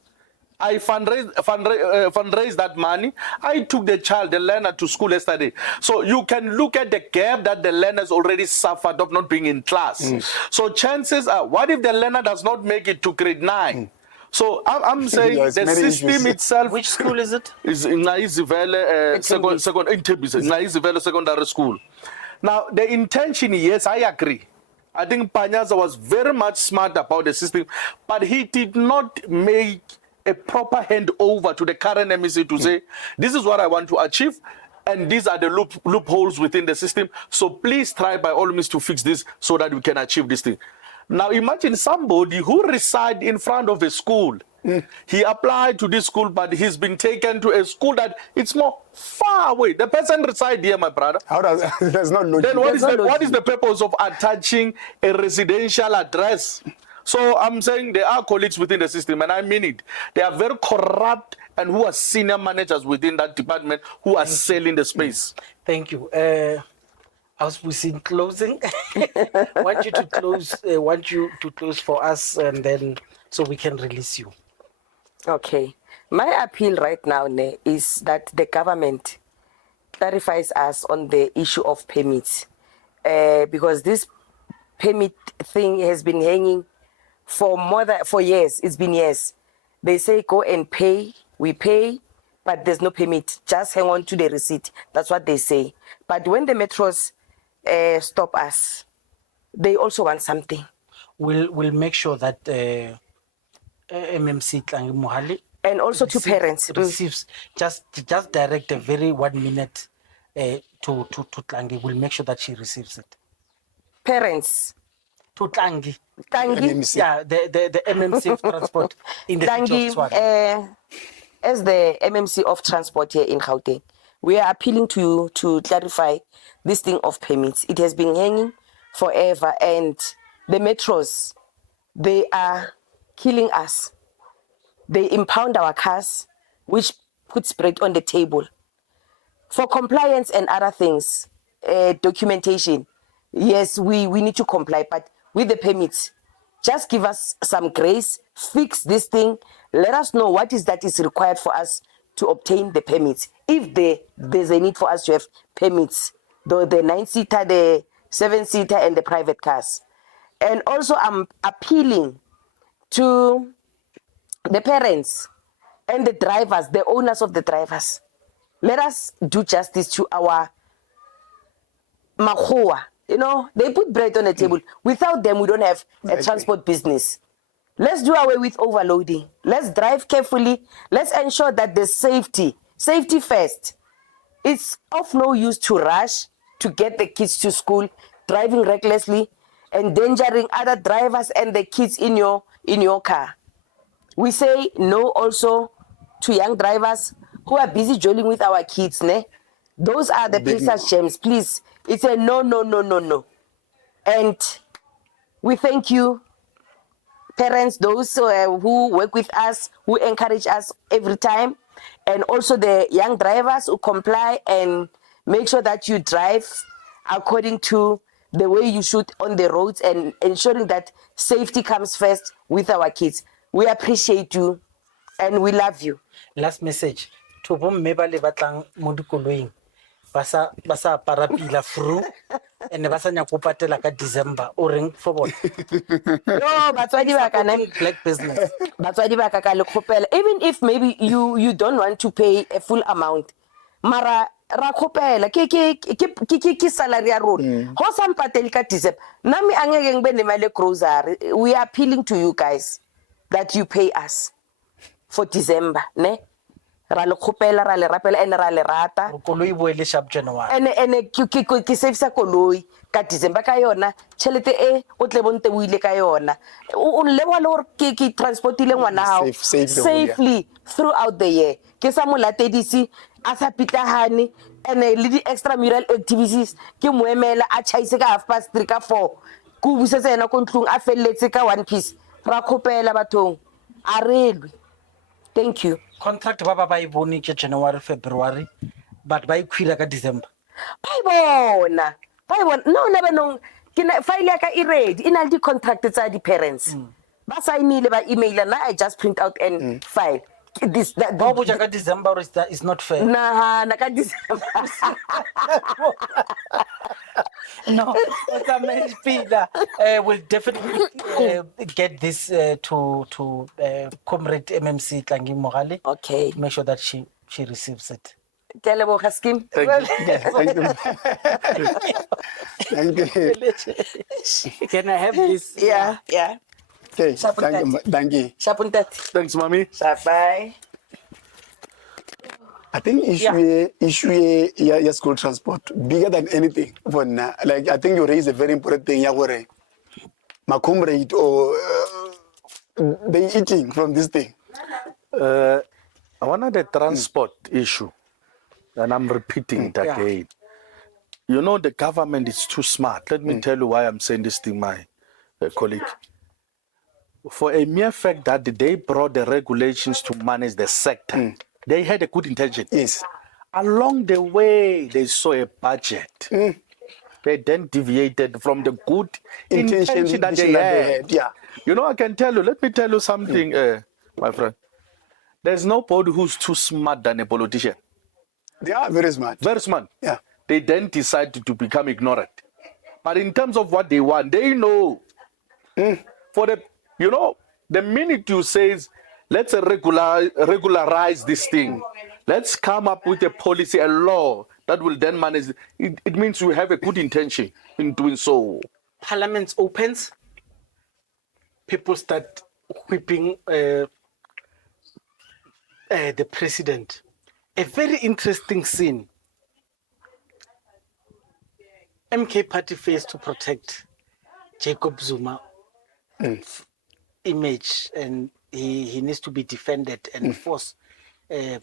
I fundraised that money. I took the learner to school yesterday. So you can look at the gap that the learners already suffered of not being in class. So chances are, what if the learner does not make it to grade 9? So I'm saying Yes, the many system issues. itself. Which school is it? Is in Naizivele Secondary School. Now the intention, yes, I agree. I think Panyaza was very much smart about the system, but he did not make a proper handover to the current MMC to say, this is what I want to achieve, and these are the loopholes within the system. So please try by all means to fix this so that we can achieve this thing. Now imagine somebody who resides in front of a school. He applied to this school, but he's been taken to a school that it's more far away. The person resides here, my brother. How does there's no logic? Then what is the purpose of attaching a residential address? So I'm saying there are colleagues within the system, and I mean it. They are very corrupt and who are senior managers within that department who are selling the space. Thank you. As we see in closing, want you to close for us, and then so we can release you. Okay. My appeal right now is that the government clarifies us on the issue of permits, because this permit thing has been hanging for years. It's been years. They say go and pay, we pay, but there's no permit. Just hang on to the receipt. That's what they say. But when the metros stop us, they also want something. We'll make sure that MMC Tlangi Mohali and also to parents receives just direct a very 1 minute to Tlangi. We'll make sure that she receives it. Parents to Tlangi. MMC. Yeah, the MMC of transport in the Tlangi, city of Tshwane. as the MMC of transport here in Gauteng, we are appealing to you to clarify this thing of permits. It has been hanging forever, and the metros, they are killing us. They impound our cars, which puts bread on the table. For compliance and other things, documentation, yes, we need to comply, but with the permits, just give us some grace, fix this thing, let us know what is that is required for us to obtain the permits. If there's a need for us to have permits, the 9-seater, the 7-seater, and the private cars. And also I'm appealing to the parents and the drivers, the owners of the drivers. Let us do justice to our makhoa. You know, they put bread on the table. Without them, we don't have a transport business. Let's do away with overloading. Let's drive carefully. Let's ensure that the safety first. It's of no use to rush to get the kids to school, driving recklessly, endangering other drivers and the kids in your car. We say no also to young drivers who are busy jolling with our kids. Those are the Pixar gems, please. It's a no. And we thank you, parents, those who work with us, who encourage us every time, and also the young drivers who comply and make sure that you drive according to the way you should on the roads, and ensuring that safety comes first with our kids. We appreciate you and we love you. Last message to bomme ba le batlang mo dikoloing basa parapila fru and basa nya go patela ka December o reng for bona. No, batswadi ba ka black business. Batswadi ba ka ka le khopela, even if maybe you don't want to pay a full amount, mara ra khopela ke salary ya rona ho sa mpateli ka December nami angeke ngibe nemali grocery. We are appealing to you guys that you pay us for December, ne? Ra le khopela, ra le rapela, and ra le rata. Koloi boele sharp January. And ki save sa koloi ka December ka yona, chelete e o tle bonte o ile ka yona. O lebo le hore ke transportile ngwana hao safely throughout the year. Ke sa mo latedisi a sa pitahane and le di extramural activities ke moemela a chaise ka 3:30 ka 4 ku busetse ena ko ntlong a felletse ka one piece. Ra khopela bathong Arelwe. Thank you. Contract baba ba e bone ke January, February, but ba ikhwila ka December. Bayibona. No, never no. File ya ka e ready. Ina le di-contract tsa di-parents. Ba signile ba email na I just print out and file. This that Ba boja ka December or is not fair. Nah, na ka December. No, we'll definitely get this to Comrade MMC Tlangi Morale. Okay. To make sure that she receives it. Teleboga scheme. Thank you. Thank you. Can I have this? Yeah. Okay, thank you. Shapuntat. Thanks, mommy. Bye. I think issue ya school transport bigger than anything. Like I think you raise a very important thing. My comrade or they eating from this thing. One of the transport issue, and I'm repeating it again. You know, the government is too smart. Let me tell you why I'm saying this thing, my colleague. For a mere fact that they brought the regulations to manage the sector, they had a good intention. Yes. Along the way, they saw a budget. They then deviated from the good intention that they had. Yeah. You know, I can tell you, let me tell you something, my friend. There's nobody who's too smart than a politician. They are very smart. Very smart. Yeah. They then decided to become ignorant. But in terms of what they want, they know. For the, you know, the minute you say, let's regularize this thing, let's come up with a policy, a law that will then manage it. It means you have a good intention in doing so. Parliament opens, people start whipping the president. A very interesting scene. MK party fails to protect Jacob Zuma image, and he needs to be defended and force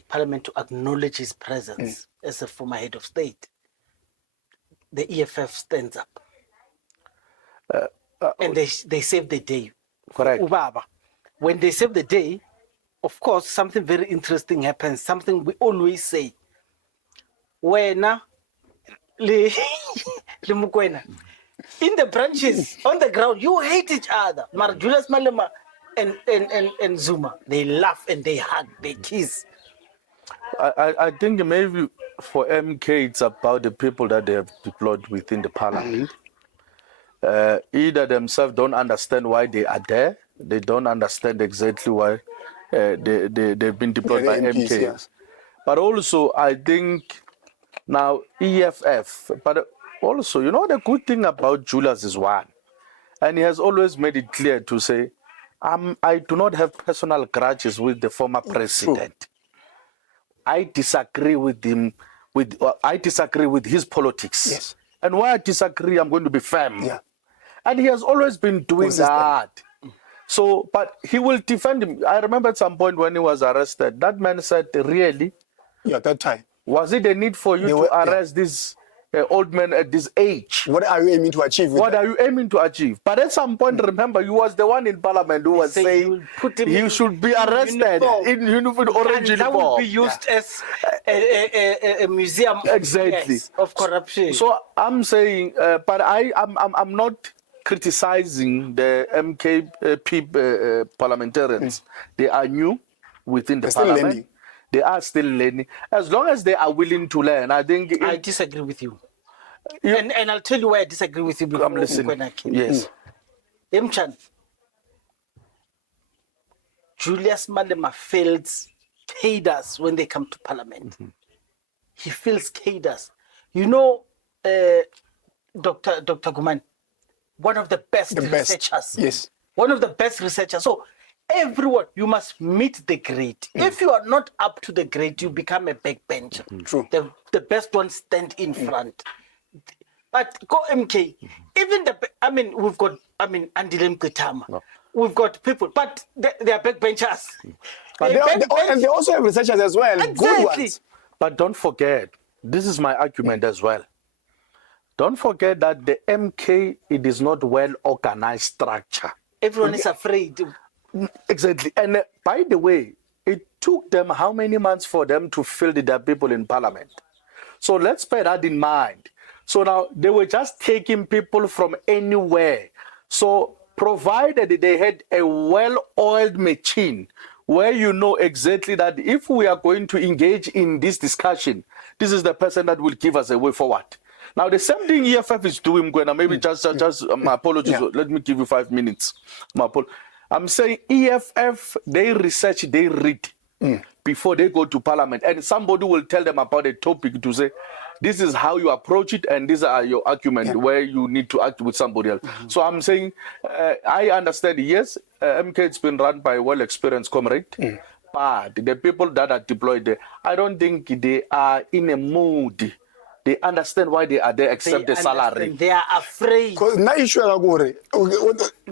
Parliament to acknowledge his presence as a former head of state. The EFF stands up. And they save the day. Correct. Ubaba. When they save the day, of course, something very interesting happens, something we always say. When in the branches, on the ground, you hate each other. Julius Malema and Zuma, they laugh and they hug, they kiss. I think maybe for MK, it's about the people that they have deployed within the parliament. Either themselves don't understand why they are there, they don't understand exactly why they've been deployed by MPs, MK. yes. But also, I think now EFF, but also, you know, the good thing about Julius is one, and he has always made it clear to say, I do not have personal grudges with the former president. True. I disagree with him, I disagree with his politics. Yes. And why I disagree, I'm going to be firm. Yeah. And he has always been doing Consistent. that. So, but he will defend him. I remember at some point when he was arrested, that man said, really? Yeah, that time. Was it a need for you to arrest this old man at this age? What are you aiming to achieve with What that? are you aiming to achieve? But at some point, remember, you was the one in parliament who was saying he should be arrested in uniform, orange And that uniform. would be used as a museum Exactly. of corruption. So I'm saying, but I'm not criticizing the MKP parliamentarians. They are new within the They're still parliament. learning. They are still learning. As long as they are willing to learn, I think. I disagree with you. And I'll tell you why I disagree with you before I'm listening. when I came. Yes. Mchan, Julius Malema fails cadres when they come to parliament. He fails cadres. You know, Dr. Guman, one of the best researchers. Yes. One of the best researchers. So everyone, you must meet the grade. If you are not up to the grade, you become a backbencher. True. The best ones stand in front. But go MK. Even we've got, Andile Mketama. No. We've got people, but they are backbenchers. But and they also have researchers as well. Good Exactly. ones. But don't forget, this is my argument as well. Don't forget that the MK, it is not well organized structure. Everyone is afraid. Exactly. And by the way, it took them how many months for them to field their people in parliament? So let's bear that in mind. So now they were just taking people from anywhere. So provided they had a well-oiled machine where you know exactly that if we are going to engage in this discussion, this is the person that will give us a way forward. Now, the same thing EFF is doing, Gwena, maybe just my apologies. Yeah. Let me give you 5 minutes. I'm saying EFF, they research, they read before they go to parliament. And somebody will tell them about a topic to say, this is how you approach it, and these are your arguments where you need to act with somebody else. So I'm saying, I understand, yes, MK, it's been run by a well-experienced comrade, but the people that are deployed there, I don't think they are in a mood. They understand why they are there, except the salary. They are afraid. They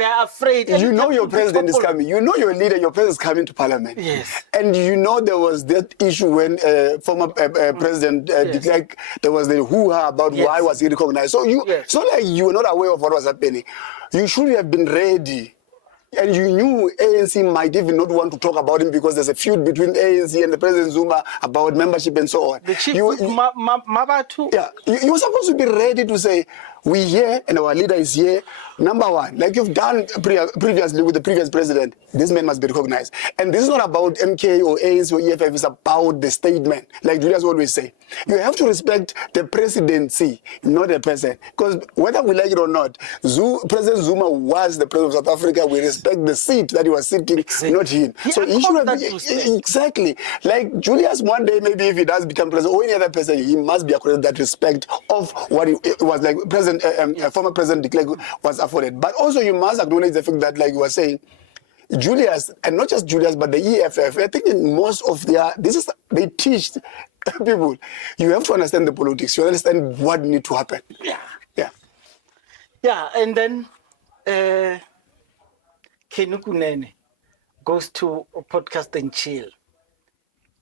are afraid. You know your president is coming. You know your leader, your president is coming to parliament. Yes. And you know there was that issue when former president declared there was the hoo-ha about why was he recognized. So it's not like you were not aware of what was happening. You should have been ready. And you knew ANC might even not want to talk about him because there's a feud between ANC and the President Zuma about membership and so on. The chief Mabatu. Yeah, you were supposed to be ready to say, we here and our leader is here. Number one, like you've done previously with the previous president, this man must be recognized. And this is not about MK or ANC or EFF, it's about the statement. Like Julius always say, you have to respect the presidency, not the president. Because whether we like it or not, President Zuma was the president of South Africa. We respect the seat that he was sitting, not him. So he should have exactly. Like Julius, one day, maybe if he does become president or any other person, he must be accorded that respect of what it was like former president declared was afforded. But also you must acknowledge the fact that, like you were saying, Julius, and not just Julius, but the EFF, I think in most of they teach people, you have to understand the politics, you understand what needs to happen. Yeah, and then Kunene goes to a podcast and chill.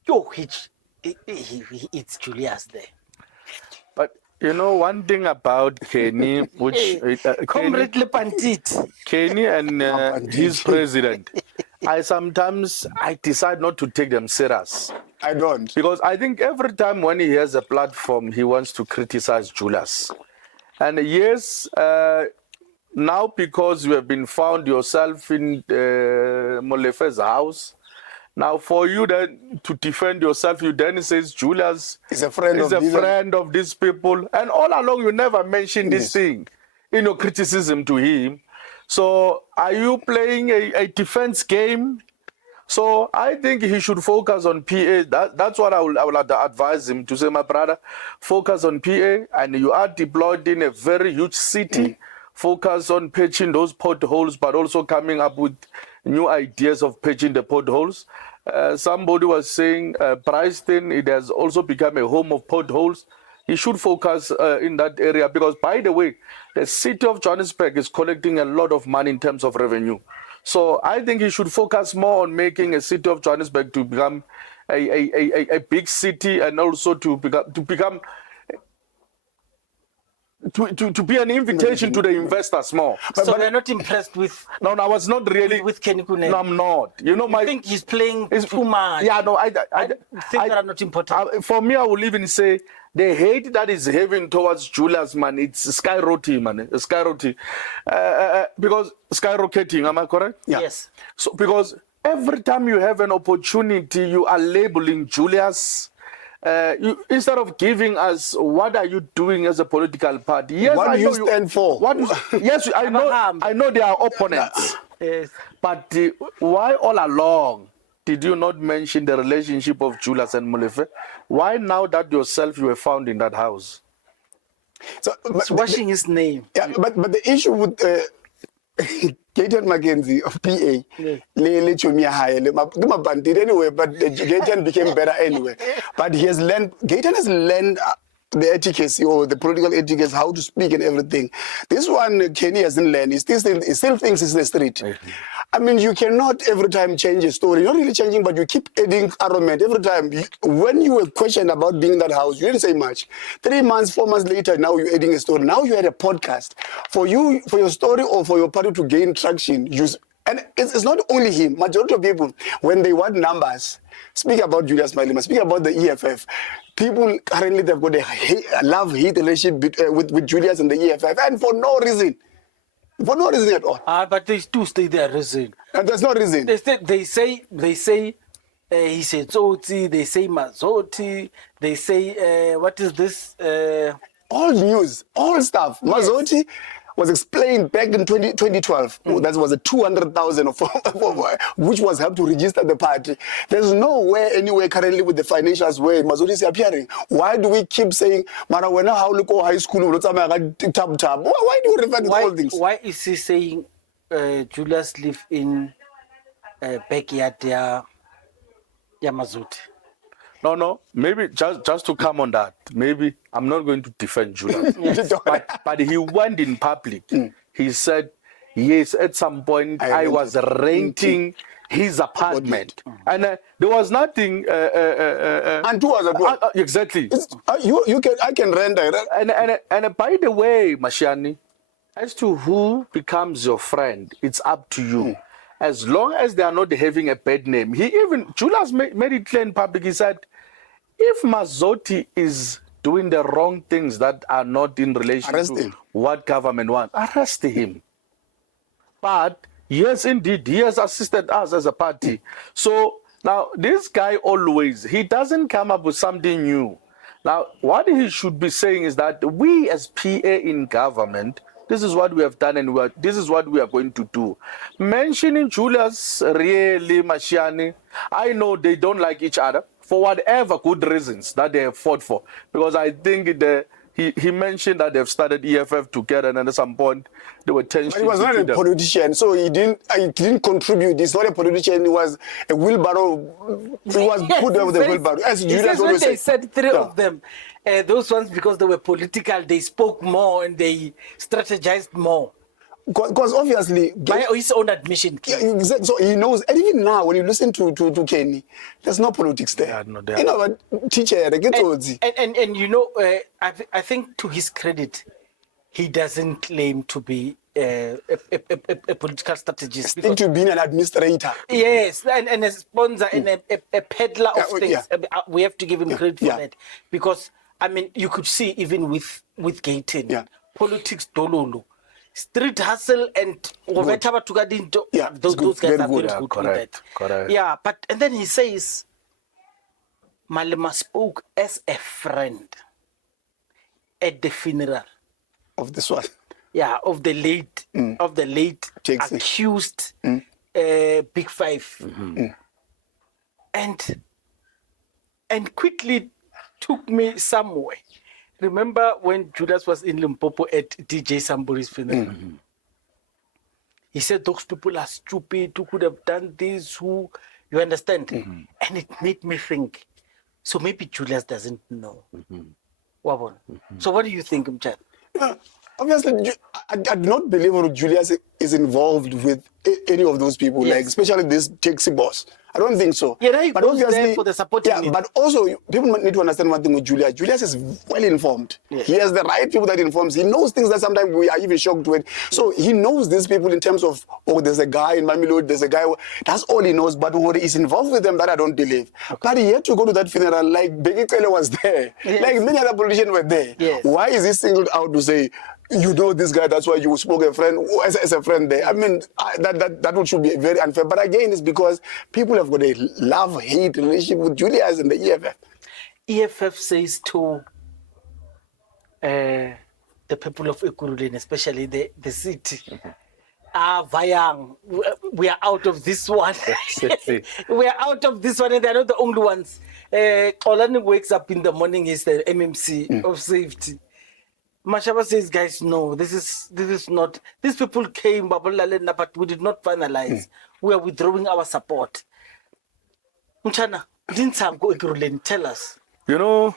Yo, it's Julius there. But you know one thing about Kenny, which Kenny and his president, I decide not to take them serious. I don't. Because I think every time when he has a platform, he wants to criticize Julius. And yes, now because you have been found yourself in Molefe's house, now for you then to defend yourself, you then says Julius is a friend of these people. And all along you never mentioned this thing in your criticism to him. So are you playing a defense game? So I think he should focus on PA. That's what I will advise him to say, my brother, focus on PA, and you are deployed in a very huge city. Focus on patching those potholes, but also coming up with new ideas of patching the potholes. Somebody was saying Preston, it has also become a home of potholes. He should focus in that area because, by the way, the city of Johannesburg is collecting a lot of money in terms of revenue. So I think he should focus more on making a city of Johannesburg to become a big city, and also to be an invitation to the investors more. So they're not impressed with... No, I was not really... With Kenny Kunene. No, I'm not. You know, I think he's playing too much. Yeah, no, I think that are not important. For me, I will even say the hate that is having towards Julius, man, it's skyrocketing, man. It's skyrocketing. Because skyrocketing, am I correct? Yeah. Yes. So, because every time you have an opportunity, you are labeling Julius... instead of giving us what are you doing as a political party, yes, what do you stand for? Yes, I know they are opponents. Yes. But why all along did you not mention the relationship of Julius and Molefe? Why now that yourself you were found in that house? So it's washing his name. Yeah, but the issue with Gaten Mackenzie of PA, anyway, but Gaten became better anyway. But Gaten has learned the etiquette or the political etiquette, how to speak and everything. This one, Kenny hasn't learned. He still thinks it's the street. I mean, you cannot every time change a story. You're not really changing, but you keep adding argument every time. When you were questioned about being in that house, you didn't say much. 3 months, 4 months later, now you're adding a story. Now you had a podcast. For your story or for your party to gain traction, And it's not only him. Majority of people, when they want numbers, speak about Julius Malema, speak about the EFF. People currently, they've got a love-hate relationship with Julius and the EFF, and for no reason. For no reason at all. But they do stay there reason. And there's no reason. They say he said Zoti, they say Mazoti, they say what is this? All news, all stuff. Yes. Mazoti was explained back in 2012. That was a 200,000 which was helped to register the party. There's nowhere anywhere currently with the financials where Mazoti is appearing. Why do we keep saying, Mara, when how look high school, why do you refer to all things? Why is he saying Julius live in backyard Mazoti? No. Maybe just to come on that. Maybe I'm not going to defend Julius. Yes. but he went in public. He said, yes, at some point I was renting his apartment, and there was nothing. And two was exactly. I can rent. And by the way, Mashiane, as to who becomes your friend, it's up to you. As long as they are not having a bad name. Julius made it clear in public. He said, if Mazoti is doing the wrong things that are not in relation to what government wants, arrest him. But yes, indeed, he has assisted us as a party. So now this guy he doesn't come up with something new. Now, what he should be saying is that we as PA in government, this is what we have done and this is what we are going to do. Mentioning Julius, really, Mashiane, I know they don't like each other for whatever good reasons that they have fought for. Because I think he mentioned that they've started EFF together and at some point there were tensions. But he was not a politician, so he didn't contribute. He's not a politician, he was a wheelbarrow. He was put there with a wheelbarrow. As Julius always they said three of them. Those ones, because they were political, they spoke more and they strategized more. Because obviously, by his own admission. Yeah, exactly. So he knows, and even now, when you listen to Kenny, there's no politics there. You know, but teacher, and you know, I think to his credit, he doesn't claim to be a political strategist. Stick to being an administrator. Yes, and a sponsor and a peddler of things. Yeah. We have to give him credit for that, because I mean, you could see even with Gayton, politics dololo. Street hustle and those guys are very good correct. Yeah, but and then he says Malema spoke as a friend at the funeral of this one. Yeah, of the late Jackson. Accused Big Five. And quickly took me somewhere. Remember when Julius was in Limpopo at DJ Sambori's funeral? He said those people are stupid, who could have done this, you understand? And it made me think, so maybe Julius doesn't know. So what do you think, Mchat? Obviously, I do not believe Julius is involved with any of those people, like especially this taxi boss. I don't think so. Yeah, but obviously, there for the support. Yeah, but also people need to understand one thing with Julius. Julius is well informed. He has the right people that informs. He knows things that sometimes we are even shocked with. So he knows these people in terms of, there's a guy in Mamelodi, there's a guy. That's all he knows. But what is involved with them, that I don't believe. But he had to go to that funeral. Like Begi Kele was there. Like many other politicians were there. Why is he singled out to say, you know this guy, that's why you spoke as a friend there? I mean, that should be very unfair. But again, it's because people have got a love-hate relationship with Julius and the EFF. EFF says to the people of Ekurhuleni, especially the city, Vayang, we are out of this one. We are out of this one, and they're not the only ones. Olani wakes up in the morning, he's the MMC of safety. Mashaba says, guys, no, this is not. These people came, but we did not finalize. We are withdrawing our support. Mchana, tell us. You know,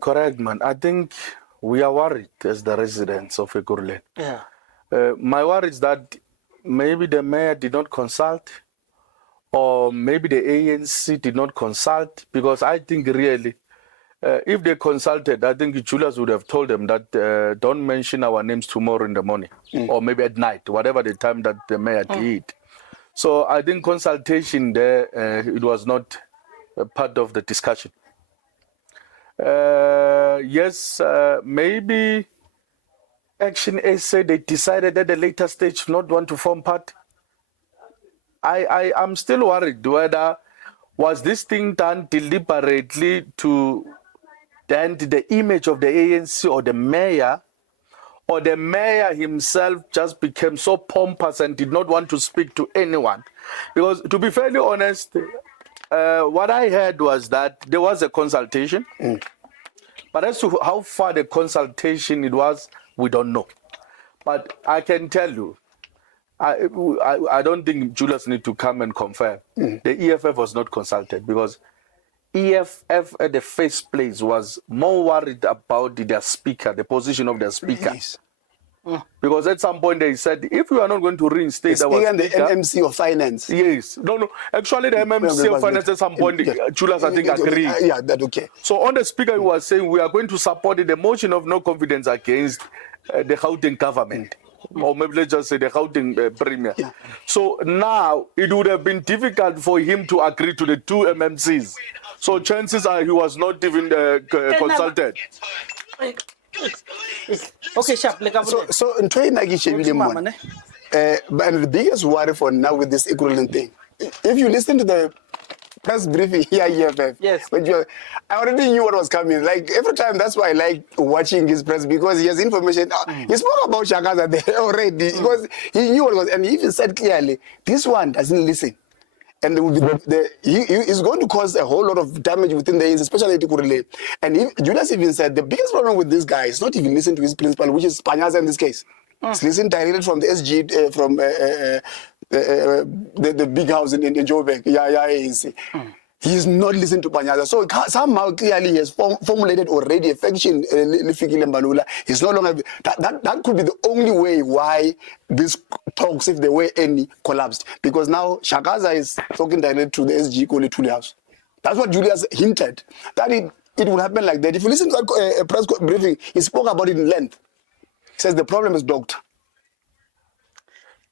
correct, man. I think we are worried as the residents of Ekurhuleni. Yeah. My worry is that maybe the mayor did not consult, or maybe the ANC did not consult, because I think really if they consulted, I think Julius would have told them that don't mention our names tomorrow in the morning or maybe at night, whatever the time that the mayor did. So I think consultation there, it was not a part of the discussion. Yes, maybe Action A said they decided at a later stage not want to form part. I'm still worried whether was this thing done deliberately to dent the image of the ANC or the mayor himself just became so pompous and did not want to speak to anyone. Because to be fairly honest, what I heard was that there was a consultation, but as to how far the consultation it was, we don't know. But I can tell you, I don't think Julius need to come and confirm. The EFF was not consulted because EFF at the first place was more worried about their speaker, the position of their speaker. Yes. Because at some point they said, if you are not going to reinstate our speaker, the MMC of finance. Yes. No. Actually, the MMC of finance at some point, Julius, I think, agreed. Yeah, that okay. So on the speaker, he was saying, we are going to support the motion of no confidence against the Gauteng government. Or maybe let's just say the Gauteng premier. Yeah. So now it would have been difficult for him to agree to the two MMCs. So chances are he was not even consulted. Okay, sharp. So in 2019, but the biggest worry for now with this Ekurhuleni thing, if you listen to the press briefing here, EFF, yes, but I already knew what was coming. Like every time, that's why I like watching his press because he has information. He spoke about Shakaza there already because he knew what was, and he even said clearly, this one doesn't listen. And he's going to cause a whole lot of damage within the ANC, especially Ekurhuleni. And Julius even said the biggest problem with this guy is not even listen to his principal, which is Panyaza in this case. It's listen directly from the SG, from the big house in Joburg, ANC. He's not listening to Panyaza. So somehow clearly he has formulated already a faction, He's no longer, that could be the only way why this talks, if there were any, collapsed. Because now Shakaza is talking directly to the SG Kole house. That's what Julius hinted, that it will happen like that. If you listen to a press briefing, he spoke about it in length. He says the problem is doctor.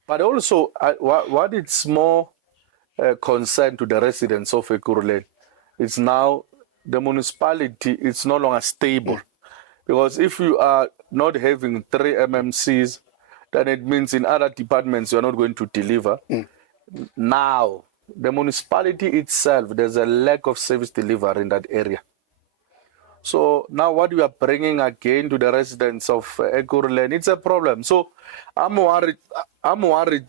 But also, what it's more concern to the residents of Ekurhuleni, it's now the municipality, it's no longer stable. Because if you are not having 3 MMCs, then it means in other departments you are not going to deliver. Now, the municipality itself, there's a lack of service delivery in that area. So now what we are bringing again to the residents of Ekurhuleni, it's a problem. So I'm worried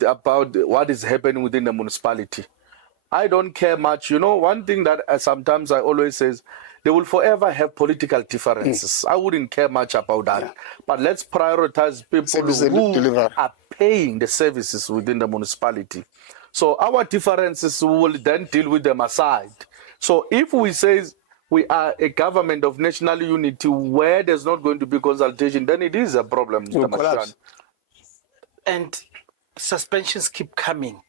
about what is happening within the municipality. I don't care much. You know, one thing that sometimes I always say is they will forever have political differences. I wouldn't care much about that. Yeah. But let's prioritize people who are paying the services within the municipality. So our differences, we will then deal with them aside. So if we say we are a government of national unity where there's not going to be consultation, then it is a problem. And suspensions keep coming.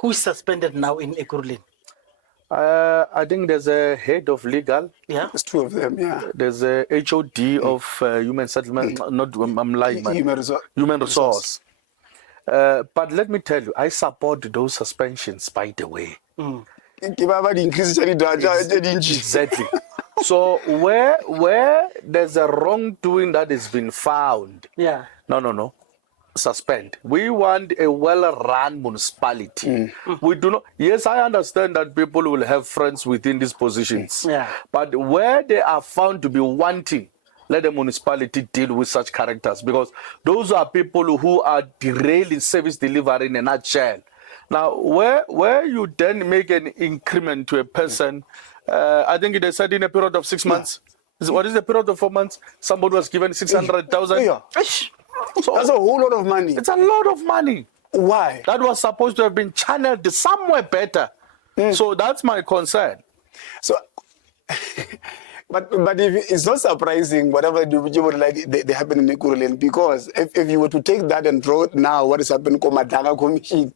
Who is suspended now in Ekurhuleni? I think there's a head of legal. Yeah, there's 2 of them. Yeah, there's a HOD of human settlement. Not I'm lying, man. Human resource. But let me tell you, I support those suspensions. By the way, exactly. So where there's a wrongdoing that has been found, no. Suspend. We want a well-run municipality. We do not. Yes, I understand that people will have friends within these positions. But where they are found to be wanting, let the municipality deal with such characters, because those are people who are derailing service delivery in a nutshell. Now, where you then make an increment to a person, I think they said in a period of 6 months. What is the period of 4 months? Somebody was given 600,000. So that's a whole lot of money. It's a lot of money. Why? That was supposed to have been channeled somewhere better. So that's my concern. So, but if it's not surprising, whatever you would like, they happen in Ekurhuleni, because if you were to take that and draw it now, what is happening in Madanga Commission,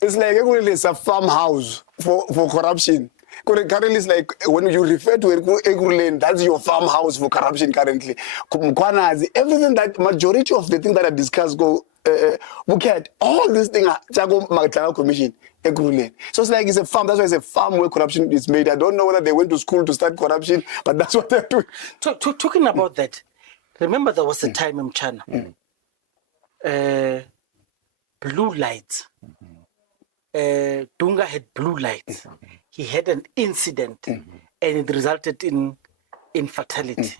it's like Ekurhuleni is a farmhouse for corruption. Currently, it's like when you refer to Ekurhuleni, that's your farmhouse for corruption currently. Everything that majority of the things that are discussed go. Look at all these things. Mandla Commission, Ekurhuleni. So it's like it's a farm. That's why it's a farm where corruption is made. I don't know whether they went to school to start corruption, but that's what they're doing. Talking about that, remember there was a time in China, blue lights. Dunga had blue lights. He had an incident, and it resulted in fatality.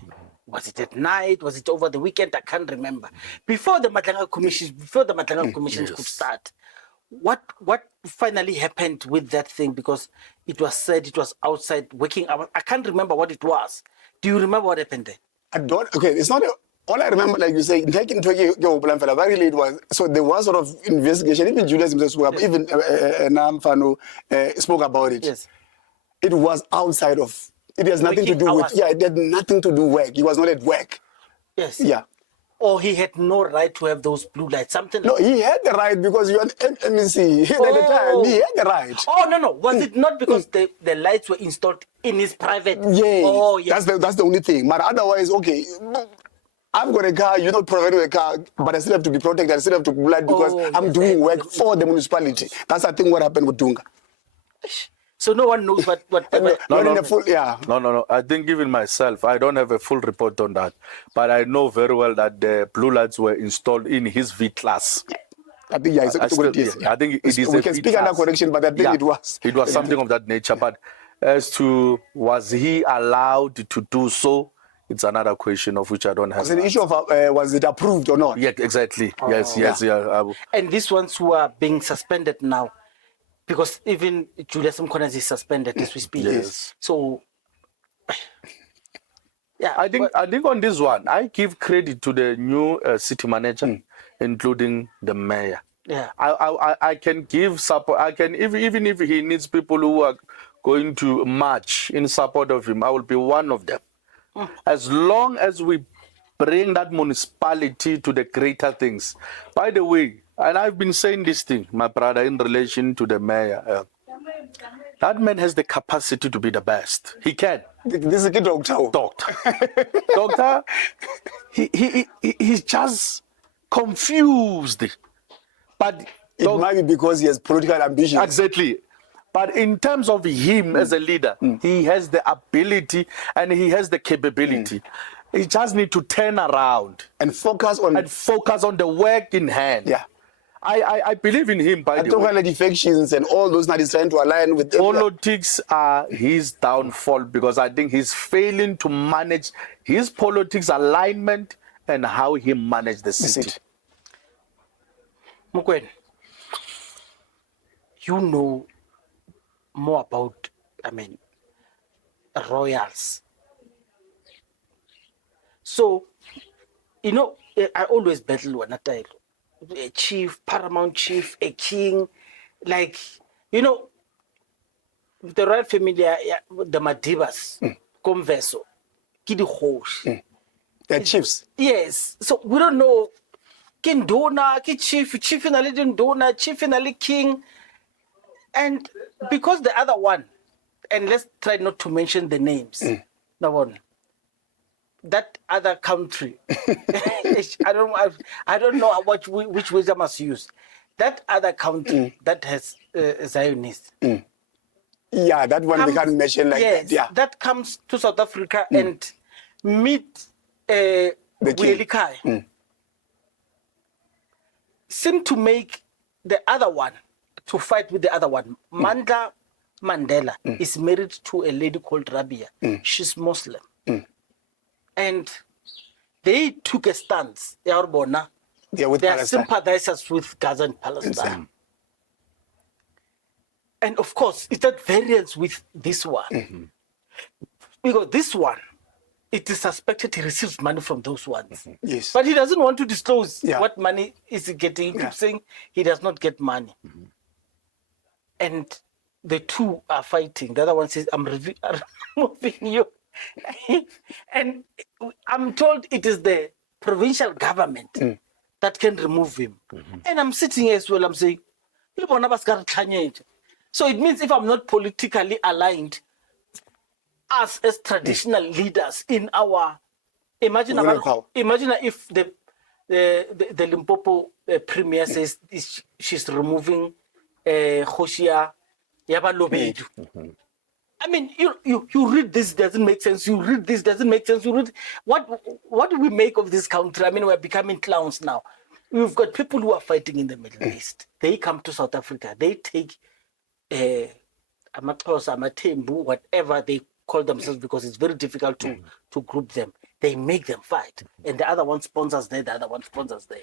Was it at night? Was it over the weekend? I can't remember. Before the Mandla commissions could start, what finally happened with that thing? Because it was said it was outside working hours. I can't remember what it was. Do you remember what happened there? I don't. Okay, it's not. All I remember, like you say, taking very late was, so there was sort of investigation. Even Julius himself spoke, even Namfano spoke about it. Yes. It was outside of. It has nothing to do with. Yeah, it had nothing to do with work. He was not at work. Yes. Yeah. Or he had no right to have those blue lights. Something. No, he had the right because you are an MMC. At the time, he had the right. Oh no! Was it not because the lights were installed in his private? Yes. Oh yes. That's the only thing. But otherwise, okay. I've got a car, you're not providing a car, but I still have to be protected, I still have to blood because I'm doing work for the municipality. That's I think what happened with Dunga. So no one knows what No. I think even myself, I don't have a full report on that. But I know very well that the blue lights were installed in his V class. I think, yeah, I think it is. We can speak under correction, but I think it was. It was something of that nature. But as to was he allowed to do so? It's another question of which I don't have. Was it an issue of was it approved or not? Yeah, exactly. Yes. Yeah. And these ones who are being suspended now, because even Julius Mkhwanazi is suspended as we speak. Yes. So, yeah. I think on this one, I give credit to the new city manager, including the mayor. Yeah. I can give support. I can even if he needs people who are going to march in support of him, I will be one of them. As long as we bring that municipality to the greater things. By the way, and I've been saying this thing, my brother, in relation to the mayor. That man has the capacity to be the best. He can. This is a doctor. Doctor, he's just confused. But it might be because he has political ambitions. Exactly. But in terms of him as a leader, he has the ability and he has the capability. He just need to turn around and focus on the work in hand. Yeah. I believe in him, by the way. And defections and all those that he's trying to align with. Politics are his downfall because I think he's failing to manage his politics alignment and how he managed the city. Mukwen, you know more about, royals. So, I always battle one title. A chief, paramount chief, a king, the royal family, the Madibas, Converso, Kidi Hosh. They're chiefs. Yes. So we don't know. King Dona, chief finally Dona, chief finally king. And because the other one, and let's try not to mention the names. Now one. That other country, I don't know which words I must use. That other country that has Zionists. Yeah, that one we can't mention like that. Yeah, that comes to South Africa and meet the king. Seem to make the other one to fight with the other one. Mandela is married to a lady called Rabia. She's Muslim. And they took a stance. They are sympathizers with Gaza and Palestine. And of course, it's that variance with this one. Because this one, it is suspected he receives money from those ones. Yes. But he doesn't want to disclose what money is he getting. He keeps saying he does not get money. And the two are fighting. The other one says, I'm removing you. And I'm told it is the provincial government that can remove him. And I'm sitting here as well, I'm saying, so it means if I'm not politically aligned us as traditional leaders in our imagine if the Limpopo premier says she's removing Khosia Yabalobedu. I mean, you read this doesn't make sense. You read this doesn't make sense. You read what do we make of this country? I mean, we're becoming clowns now. We've got people who are fighting in the Middle East. They come to South Africa. They take Abathembu, whatever they call themselves, because it's very difficult to group them. They make them fight, and the other one sponsors there. The other one sponsors there.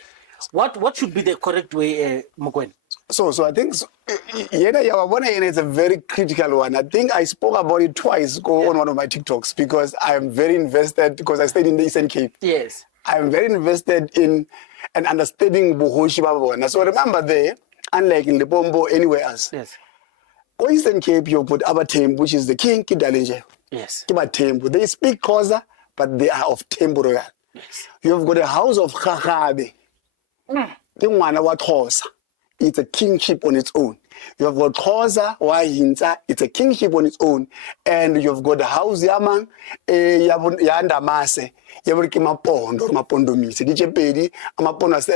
What should be the correct way, Mugwen? So I think it's a very critical one. I think I spoke about it twice on one of my TikToks because I'm very invested because I stayed in the Eastern Cape. Yes. I'm very invested in and understanding Bohoshi Babona. So remember there, unlike in Limpopo, anywhere else. Yes. On Eastern Cape, you put Abathembu, which is the king, Kidalinje. Yes. Abathembu. They speak Xhosa, but they are of Thembu Royal. Yes. You've got a house of Khakhabe. It's a kingship on its own. You have got Xhosa, Wahinza, it's a kingship on its own. And you've got the house Yamang, Yandamase, Yabrikimapondo, Mapondomise, Dichepedi, Amapono as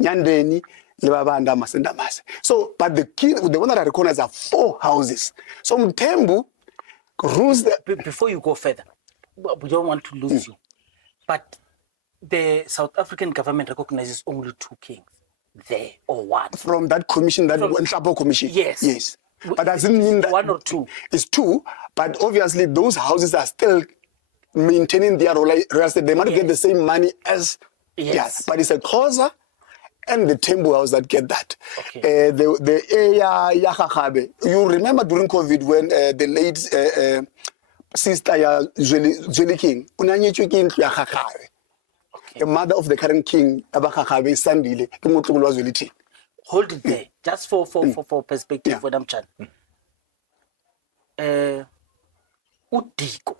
Nyandeni, Libabanda. So, but the one that I recognize are 4 houses. So Mthembu rules the. Before you go further, we don't want to lose you. But the South African government recognizes only 2 kings there, or one. From that commission, that Nshapo commission. Yes. Yes. But that doesn't mean that 1 or 2. It's 2, but obviously those houses are still maintaining their real estate. They might get the same money as but it's a Xhosa and the Thembu house that get that. Okay. The area Yakhabe. You remember during COVID when the late sister Zweli King, Unanyechwe King Yakhabe. The mother of the current king, Abakhabe, Sandile, Kimutulwa. Hold it there, just for perspective for them, Chan. Udiko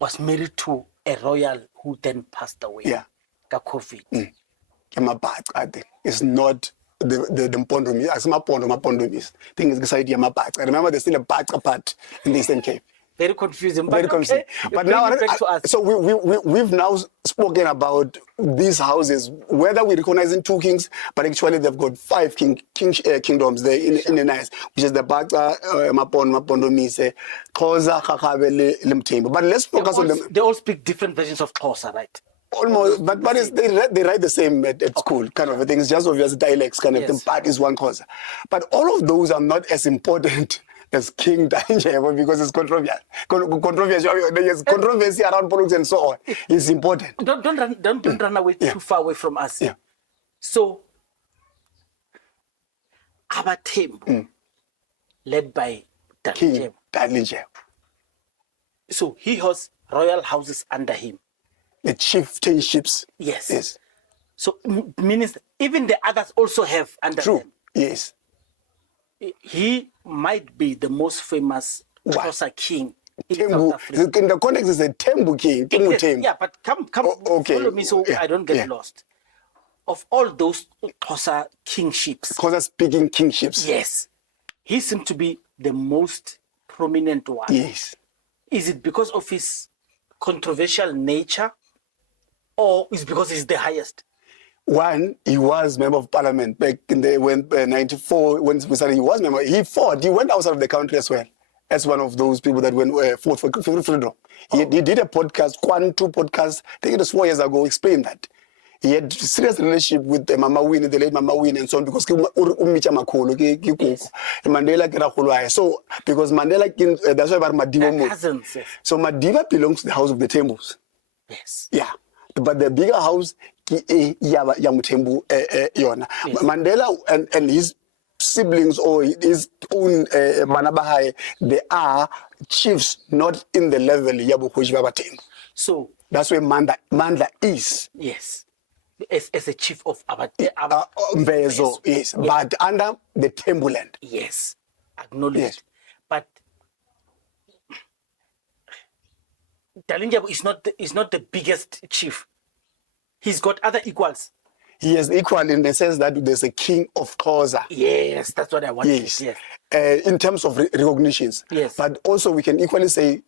was married to a royal who then passed away. Yeah. COVID. It's not the Mpondomis. As my Pondomis. Thing is beside Yamabat. I remember there's still a Batra part in the Eastern Cape. Very confusing. Very confusing. But now, so we've now spoken about these houses, whether we recognize in 2 kings, but actually they've got 5 kingdoms there in the nice, which is the Batra, Mapondomise, Xhosa, Khakhabe, Limthembu. But let's focus on them. They all speak different versions of Xhosa, right? Almost, but they write the same at school, kind of a thing. It's just obvious dialects, kind of thing. But is one Xhosa. But all of those are not as important as King Danger because it's controversial. There's controversy around politics and so on. It's important. Don't run away too far away from us. Yeah. So, Abathembu, led by King Danger. So he has royal houses under him. The chieftainships. Yes. So means even the others also have under them. Yes. He might be the most famous Xhosa king in Thembu. South Africa. In the context, is a Thembu king. Thembu. Yeah, but come follow me so I don't get lost. Of all those Xhosa kingships. Xhosa speaking kingships. Yes. He seemed to be the most prominent one. Yes. Is it because of his controversial nature, or is it because he's the highest? One, he was member of parliament back in the 94 when we started. He was member. He fought. He went outside of the country as well as one of those people that fought for freedom. He did a podcast, Kwantu podcast. I think it was 4 years ago. Explained that he had serious relationship with Mama Winnie, the late Mama Winnie, and so on because Mandela. So because Mandela, that's why Madiba. Cousins. Yes. So Madiba belongs to the house of the Thembus. Yes. Yeah. But the bigger house, Yamuthembu, Yona. Mandela and his siblings or his own Manabahai, they are chiefs, not in the level Yabukhojibaba. So that's where Mandla is. Yes. As a chief of Abathembu. Yes. But under the Thembu land. Yes. Acknowledged. Yes. But Dalinjabu is not the biggest chief. He's got other equals. He is equal in the sense that there's a king of Xhosa. Yes, that's what I wanted. Yes. Yes. In terms of recognitions. Yes. But also we can equally say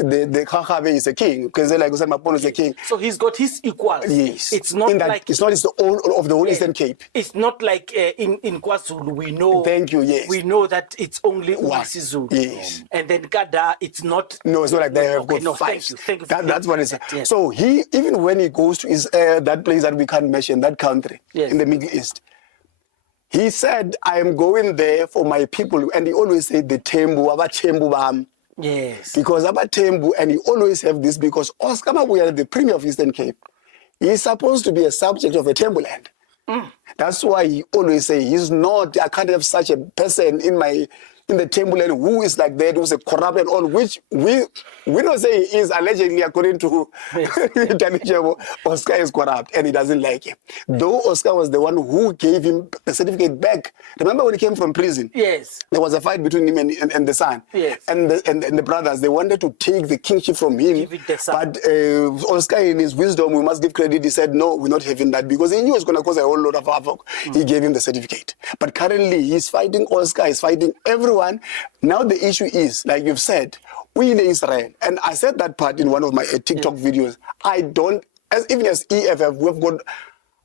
the Kakabe is a king, because like Usama Mapono is a king. So he's got his equals. Yes. It's not in that like it's not the whole of the whole Eastern Cape. It's not like in KwaZulu we know. Thank you. Yes. We know that it's only One. Zulu. Yes. And then Kada, it's not. No, it's not like they have got no, five. Thank you. That's what it's. Yes. So he, even when he goes to his that place that we can't mention, that country Yes. in the Middle East, he said, "I am going there for my people," and he always said, "The Tembu, Abathembu bam." Yes. Because Abathembu, and he always have this because Oscar Mabuya, the Premier of Eastern Cape, he is supposed to be a subject of a Tembu land. That's why he always say he's not. I can't have such a person in the Timberland who is like that, who's a corrupt and all, which we don't say he is allegedly, according to Oscar is corrupt and he doesn't like him. Though Oscar was the one who gave him the certificate back. Remember when he came from prison? Yes. There was a fight between him and the son. Yes. And the brothers, they wanted to take the kingship from him. Give it the son. But Oscar, in his wisdom, we must give credit, he said, no, we're not having that, because he knew it was going to cause a whole lot of havoc. He gave him the certificate. But currently, he's fighting Oscar, he's fighting everyone. Now the issue is, like you've said, we in Israel, and I said that part in one of my TikTok videos, I don't, even as EFF, we've got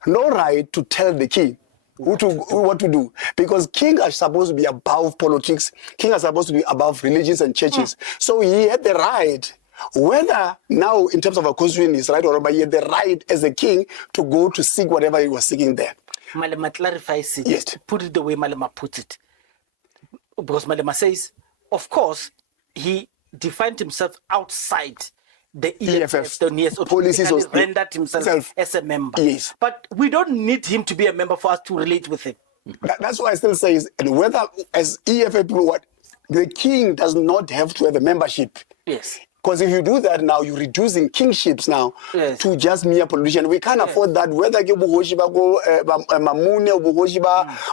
no right to tell the king what to do, because kings are supposed to be above politics, kings are supposed to be above religions and churches. So he had the right, whether now in terms of a constitution is right or not, but he had the right as a king to go to seek whatever he was seeking there. Malema clarifies it. Yes. Put it the way Malema puts it. Because Mandela says, of course, he defined himself outside the EFF, the policies, rendered himself as a member. Yes. But we don't need him to be a member for us to relate with him. That's why I still say, and whether as EFF people, what the king does not have to have a membership. Yes. Because if you do that now, you're reducing kingships now to just mere politician. We can't afford that. Whether Mamune or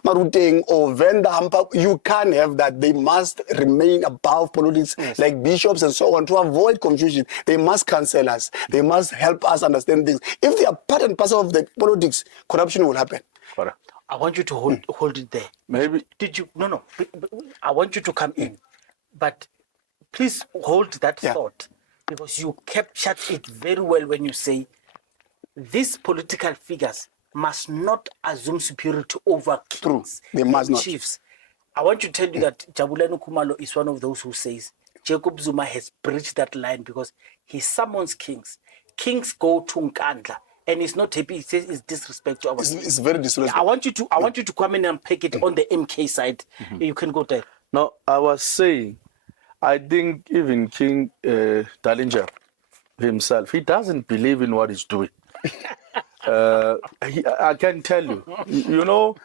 Maruteng or Venda Hampa, you can't have that. They must remain above politics, like bishops and so on, to avoid confusion. They must counsel us. They must help us understand things. If they are part and parcel of the politics, corruption will happen. Correct. I want you to hold it there. Maybe. Did you? No. I want you to come in. But please hold that thought, because you captured it very well when you say these political figures must not assume superiority over kings. They must not. Chiefs. I want to tell you that Jabulani Khumalo is one of those who says Jacob Zuma has breached that line because he summons kings. Kings go to Nkandla, and he's not happy. He says it's disrespect to our kings. It's very disrespectful. I want you to come in and pick it on the MK side. You can go there. No, I was saying, I think even King Dallinger himself, he doesn't believe in what he's doing. I can tell you, you know,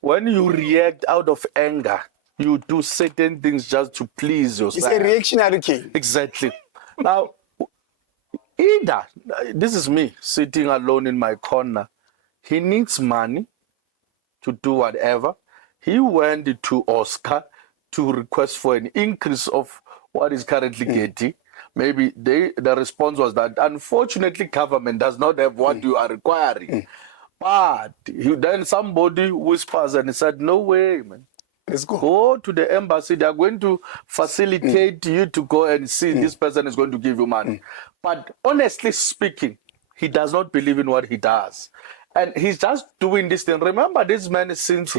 when you react out of anger, you do certain things just to please yourself. It's a reactionary king. Exactly. Now, either, this is me sitting alone in my corner, he needs money to do whatever. He went to Oscar to request for an increase of what he's currently getting. Maybe the response was that, unfortunately, government does not have what you are requiring. But then somebody whispers and he said, no way, man. Let's go. Go to the embassy. They are going to facilitate you to go and see this person is going to give you money. But honestly speaking, he does not believe in what he does. And he's just doing this thing. Remember, this man since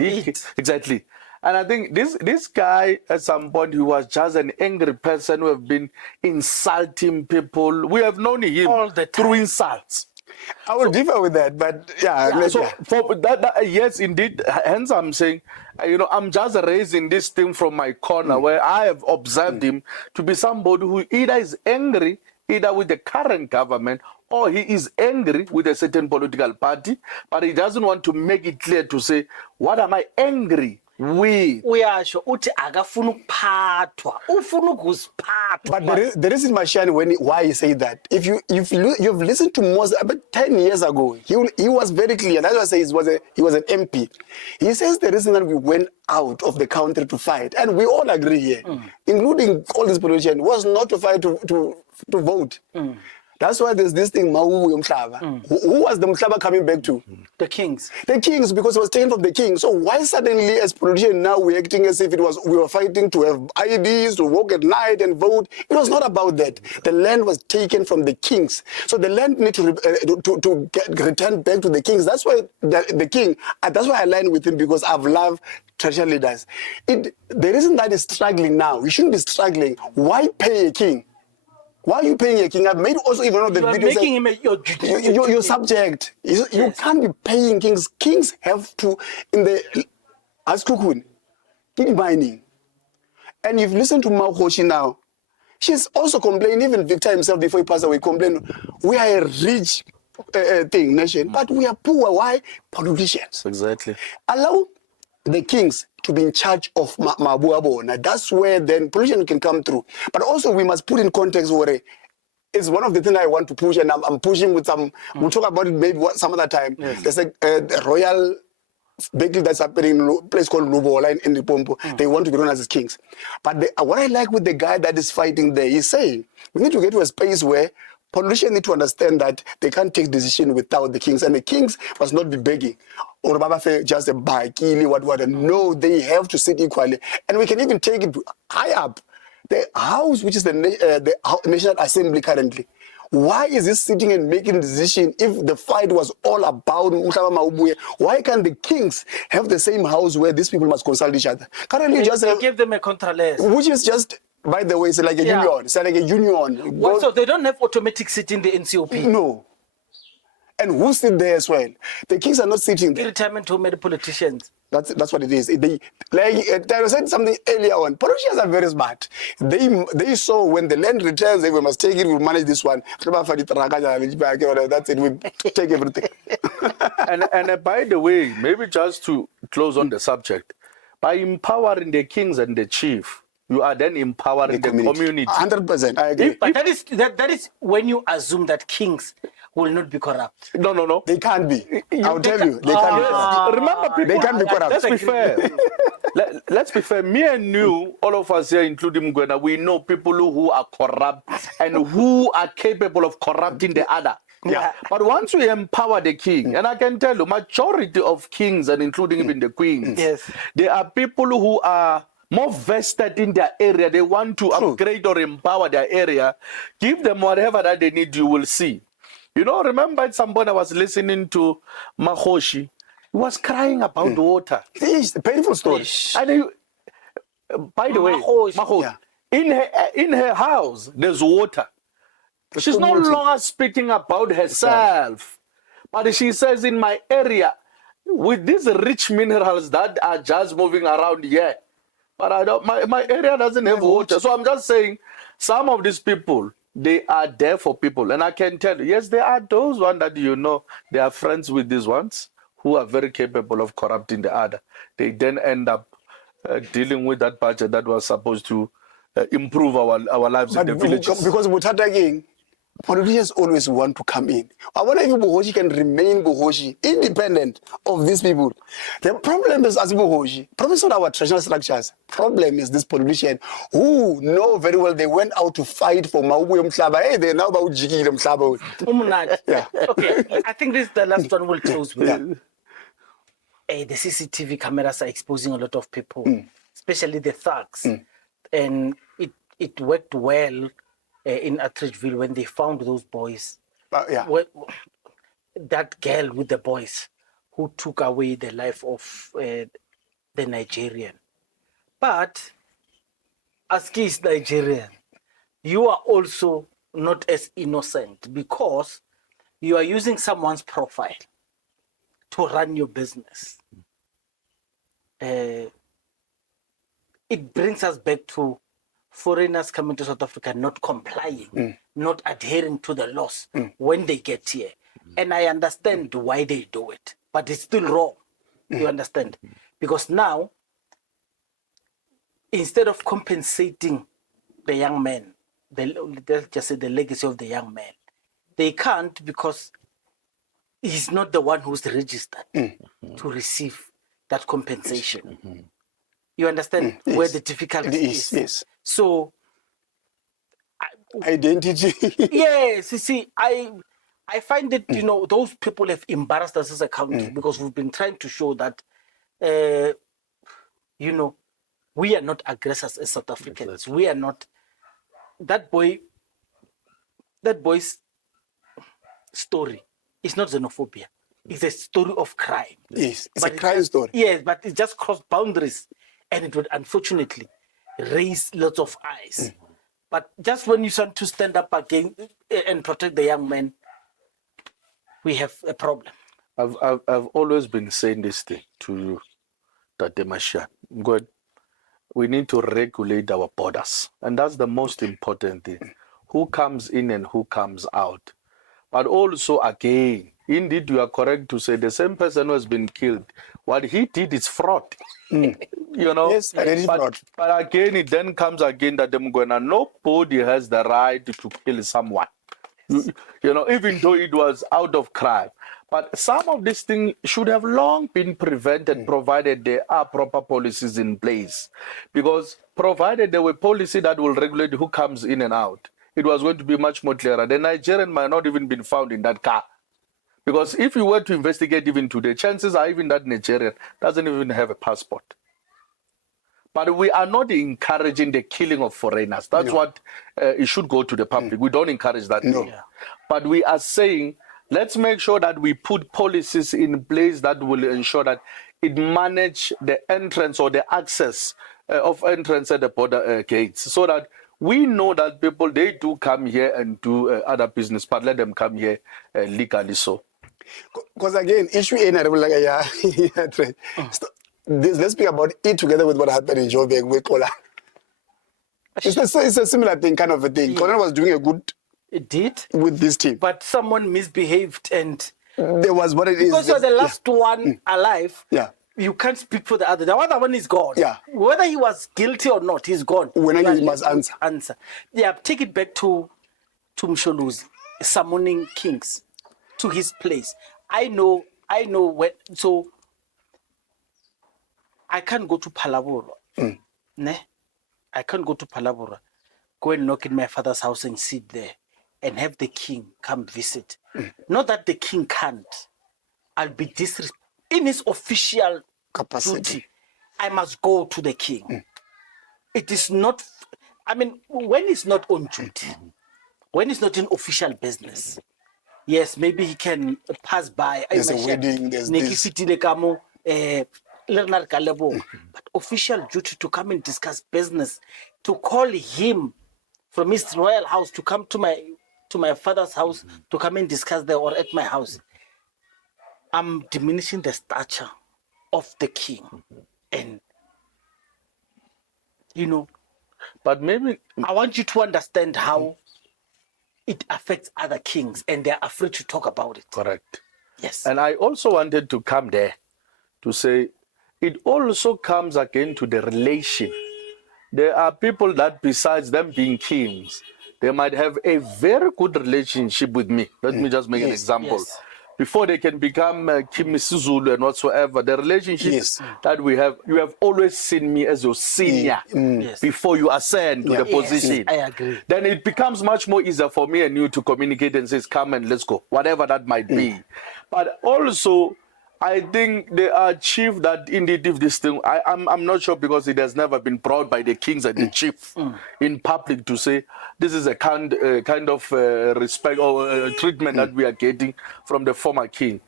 exactly. And I think this guy, at some point, he was just an angry person who have been insulting people. We have known him all the time through insults. I will differ with that, but for that, yes, indeed. Hence, I'm saying, I'm just raising this thing from my corner where I have observed him to be somebody who either is angry, either with the current government, or he is angry with a certain political party, but he doesn't want to make it clear to say, what am I angry with? But the reason, Mashani, why he said that, if you've listened to Moses about 10 years ago, he was very clear. That's why I say he was an MP. He says the reason that we went out of the country to fight, and we all agree here, including all these politicians, was not to fight to vote. That's why there's this thing, Mau Mhlaba. Who was the Mhlaba coming back to? The kings. The kings, because it was taken from the king. So why suddenly, as politicians now, we're acting as if we were fighting to have IDs, to walk at night and vote? It was not about that. The land was taken from the kings. So the land need to get returned back to the kings. That's why the king, that's why I align with him, because I've loved traditional leaders. The reason that is struggling now, we shouldn't be struggling. Why pay a king? Why are you paying a king? I've made also even one of the videos. You are making him your subject. You can't be paying kings. Kings have to, as Kukun, keep mining. And you've listened to Mahoshi now. She's also complaining, even Victor himself before he passed away, complained, we are a rich nation, but we are poor. Why? Politicians. Exactly. Allow the kings to be in charge of Mabuabona. That's where then politicians can come through. But also we must put in context where it's one of the things I want to push, and I'm pushing with some, we'll talk about it maybe some other time. Yes. There's a royal bakery that's happening in a place called Lubola in Limpopo. They want to be known as kings. But what I like with the guy that is fighting there, he's saying, we need to get to a space where politicians need to understand that they can't take decisions without the kings, and the kings must not be begging. Or just a baikili, what. No, they have to sit equally. And we can even take it high up. The House, which is the National Assembly currently, why is it sitting and making a decision if the fight was all about Mhlaba Maubuye? Why can't the kings have the same house where these people must consult each other? Currently, they give them a contraless. Which is just, by the way, it's like a union. It's like a union. What, so they don't have automatic seat in the NCOP? No. And who sit there as well? The kings are not sitting there. Retirement home made politicians. That's what it is. I said something earlier on. Politicians are very smart. They saw when the land returns, they must take it, we'll manage this one. That's it, we take everything. and by the way, maybe just to close on the subject, by empowering the kings and the chief, you are then empowering the community. 100%, I agree. But that is when you assume that kings will not be corrupt. No. They can't be. I'll tell you, they can't be corrupt. Remember, people, they can't be corrupt. Let's be fair. Let's be fair. Me and you, all of us here, including Mgwena, we know people who are corrupt and who are capable of corrupting the other. Yeah. But once we empower the king, and I can tell you, majority of kings, and including even the queens, there are people who are more vested in their area. They want to upgrade or empower their area. Give them whatever that they need, you will see. You know, remember at some point I was listening to Mahoshi. He was crying about water. It's a painful story. And he, by the way, Mahoshi, in her house, there's water. She's no longer speaking about herself. But she says, in my area, with these rich minerals that are just moving around here, but I don't, my area doesn't have water. So I'm just saying, some of these people, they are there for people. And I can tell you, yes, there are those ones that you know, they are friends with these ones who are very capable of corrupting the other. They then end up dealing with that budget that was supposed to improve our lives in the villages. Because Mutata, politicians always want to come in. I wonder if Bohoshi can remain Bohoshi, independent of these people. The problem is, as Bohoshi, problem is not our traditional structures. Problem is this politician who know very well they went out to fight for Maubuye Mhlaba. Hey, they're now about Jiki Mhlaba. Yeah. Okay, I think this is the last one we'll close with. The CCTV cameras are exposing a lot of people, especially the thugs. And it worked well in Atteridgeville when they found those boys. That girl with the boys who took away the life of the Nigerian. But as he is Nigerian, you are also not as innocent because you are using someone's profile to run your business. It brings us back to foreigners coming to South Africa not complying, not adhering to the laws when they get here. And I understand why they do it, but it's still wrong. You understand? Because now, instead of compensating the young man, let's just say the legacy of the young man, they can't because he's not the one who's registered to receive that compensation. You understand where the difficulty is? Yes. So identity. Yes, you see, I find that, those people have embarrassed us as a country because we've been trying to show that, we are not aggressors as South Africans. We are not. That boy's story is not xenophobia. It's a story of crime. Yes, it's a crime story. Yes, but it just crossed boundaries, and it would unfortunately raise lots of eyes. But just when you want to stand up again and protect the young men, we have a problem. I've always been saying this thing to you, Tate Mashiane. Good. We need to regulate our borders, and that's the most important thing. Who comes in and who comes out. But also, again, indeed, you are correct to say the same person who has been killed, what he did is fraud. Yes, fraud. But again, it then comes again that nobody has the right to kill someone. Even though it was out of crime. But some of these things should have long been prevented, provided there are proper policies in place. Because provided there were policy that will regulate who comes in and out, it was going to be much more clearer. The Nigerian might not even been found in that car. Because if you were to investigate even today, chances are even that Nigerian doesn't even have a passport. But we are not encouraging the killing of foreigners. That's what it should go to the public. We don't encourage that. No. Yeah. But we are saying, let's make sure that we put policies in place that will ensure that it manage the entrance or the access of entrance at the border gates, so that we know that people, they do come here and do other business, but let them come here legally so. Because again, issue in let's speak about it together with what happened in Joburg with Kola. It's a similar thing, kind of a thing. Kola was doing a good. It did with this team, but someone misbehaved, and there was what it is. Because you're the last one alive. Yeah. You can't speak for the other. The other one is gone. Yeah. Whether he was guilty or not, he's gone. When you must answer. Yeah, take it back to Msholuzi, summoning kings to his place. I know when. So I can't go to Palabora. Ne? I can't go to Palabora. Go and knock in my father's house and sit there and have the king come visit. Not that the king can't. I'll be disrespectful. In his official capacity, duty, I must go to the king. It is not, when he's not on duty, when he's not in official business, yes, maybe he can pass by. There's a wedding, there's this. But official duty to come and discuss business, to call him from his royal house to come to my father's house to come and discuss there or at my house. I'm diminishing the stature of the king. And, but maybe I want you to understand how it affects other kings and they're afraid to talk about it. Correct. Yes. And I also wanted to come there to say it also comes again to the relation. There are people that besides them being kings, they might have a very good relationship with me. Let me just make an example. Yes. Before they can become Kim Sizulu and whatsoever, the relationship that we have, you have always seen me as your senior before you ascend to the position. I agree. Then it becomes much more easier for me and you to communicate and say, come and let's go, whatever that might be. But also, I think they are chief that indeed if this thing, I'm not sure because it has never been brought by the kings and the chief in public to say this is a kind of respect or treatment that we are getting from the former king.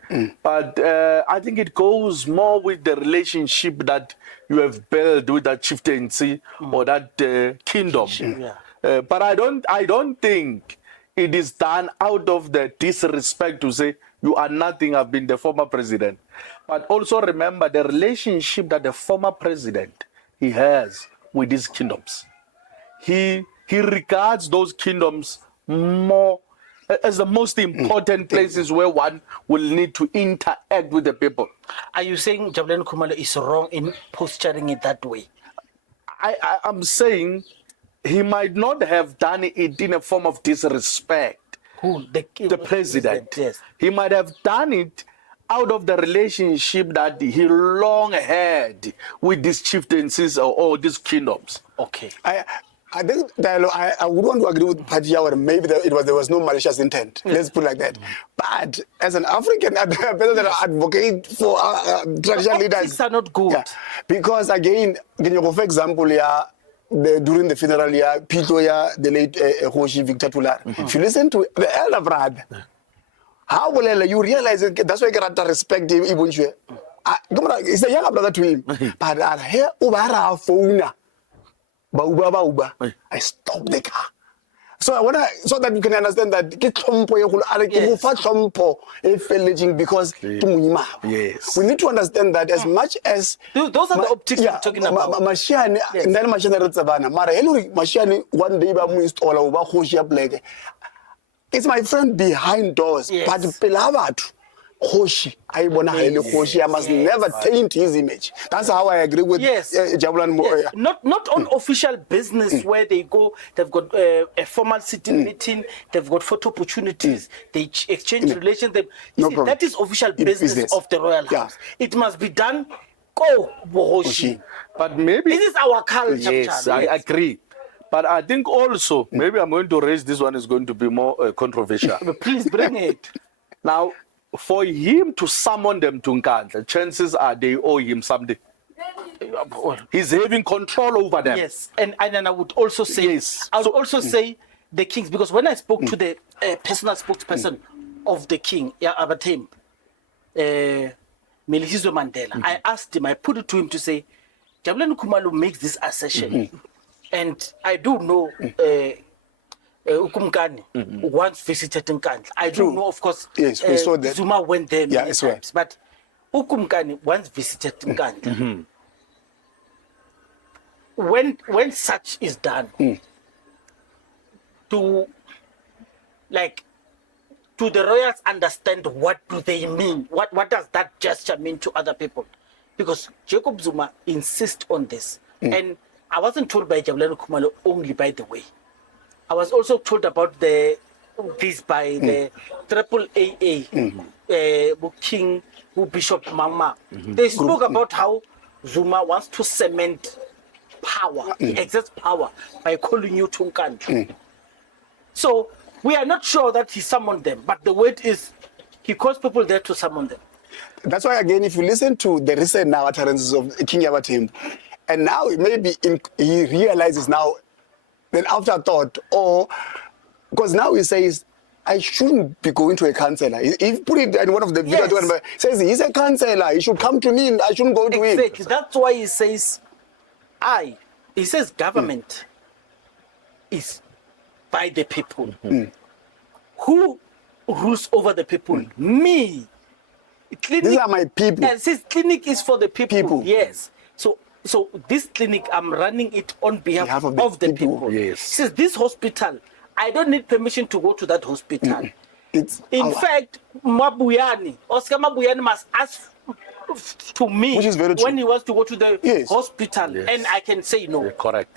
But I think it goes more with the relationship that you have built with that chieftaincy or that kingdom. But I don't think it is done out of the disrespect to say you are nothing, I've been the former president. But also remember the relationship that the former president he has with these kingdoms. He regards those kingdoms more as the most important places where one will need to interact with the people. Are you saying Jabulani Khumalo is wrong in posturing it that way? I'm saying he might not have done it in a form of disrespect. Who? The president. Yes. He might have done it out of the relationship that he long had with these chieftaincies or these kingdoms. Okay. I think dialogue, I would want to agree with Padiya, maybe there was no malicious intent. Let's put it like that. But as an African, I better than advocate for traditional leaders. Optics are not good. Yeah. Because again, for example, during the funeral, Pito, the late Hoshi Victor Tular, if you listen to the elder brother, how will you realize it? That's why I got to respect him. It's a younger brother to him. But here, over phone. I stopped the car. So so that you can understand that because yes, we need to understand that as much as those are the optics we're talking about. Mashiani, and then Mashiani one day it's my friend behind doors, but Pilavatu. Hoshi, I must never taint his image. That's how I agree with Jabulan. Yes. Not on official business where they go, they've got a formal sitting meeting, they've got photo opportunities, they exchange relations. That is official business of the royal house. It must be done. Go, Hoshi. But maybe this is our culture. Yes, I agree. But I think also, maybe I'm going to raise this one is going to be more controversial. Please bring it. Now, for him to summon them to Nkandla, chances are they owe him something. He's having control over them. Yes, and I would also say, say the kings, because when I spoke to the personal spokesperson of the king, Abathembu, Mandela, I asked him, I put it to him to say, Jabulani Khumalo makes this assertion, and I do know Ukumkani once visited Nkandla. I do know, of course, yes, we saw that. Zuma went there many times, right. But Ukumkani once visited Nkandla. When such is done, to the royals understand what do they mean? What does that gesture mean to other people? Because Jacob Zuma insists on this, and I wasn't told by Jabulani Khumalo only, by the way. I was also told about this by the Triple AA, King, Bishop Mama. They spoke about how Zuma wants to cement power, excess power, by calling you to Nkandla. So we are not sure that he summoned them, but the word is he calls people there to summon them. That's why, again, if you listen to the recent now utterances of King Abathembu, and now maybe he realizes now, then afterthought, or because now he says, I shouldn't be going to a councillor. He put it in one of the videos, says he's a councillor, he should come to me, and I shouldn't go to him. Exactly. That's why he says, he says government is by the people. Who rules over the people? Me. Clinic, these are my people. And says clinic is for the people. Yes. So this clinic, I'm running it on behalf of the people. Yes. He says this hospital, I don't need permission to go to that hospital. In fact, Oscar Mabuyani must ask to me when he wants to go to the hospital, and I can say no. Correct.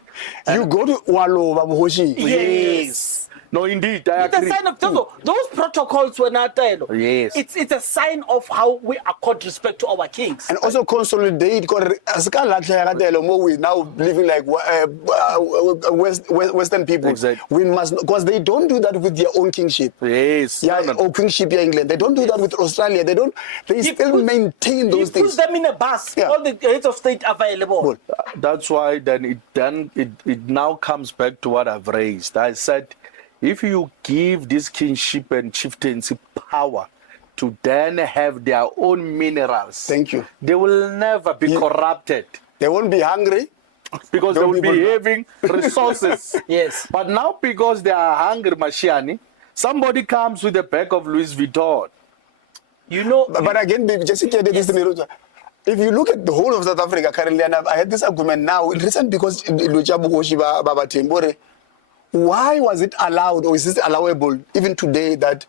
You go to Walo Babuhoshi. Yes. No, indeed, I agree. It's a sign of those protocols were not there. Yes. It's a sign of how we accord respect to our kings. And also consolidate, because we now living like Western people. Exactly. We must, because they don't do that with their own kingship. Yes. Or kingship in England. They don't do that with Australia. They still maintain those things. Put them in a bus. All the heads of state available. That's why it now comes back to what I've raised. I said, if you give this kingship and chieftaincy power to then have their own minerals, thank you, they will never be corrupted. They won't be hungry because they will be having resources. Yes. But now because they are hungry, Mashiani, somebody comes with a bag of Louis Vuitton. You know. But again, Jessica, if you look at the whole of South Africa currently, and I had this argument now, recent because why was it allowed, or is it allowable even today, that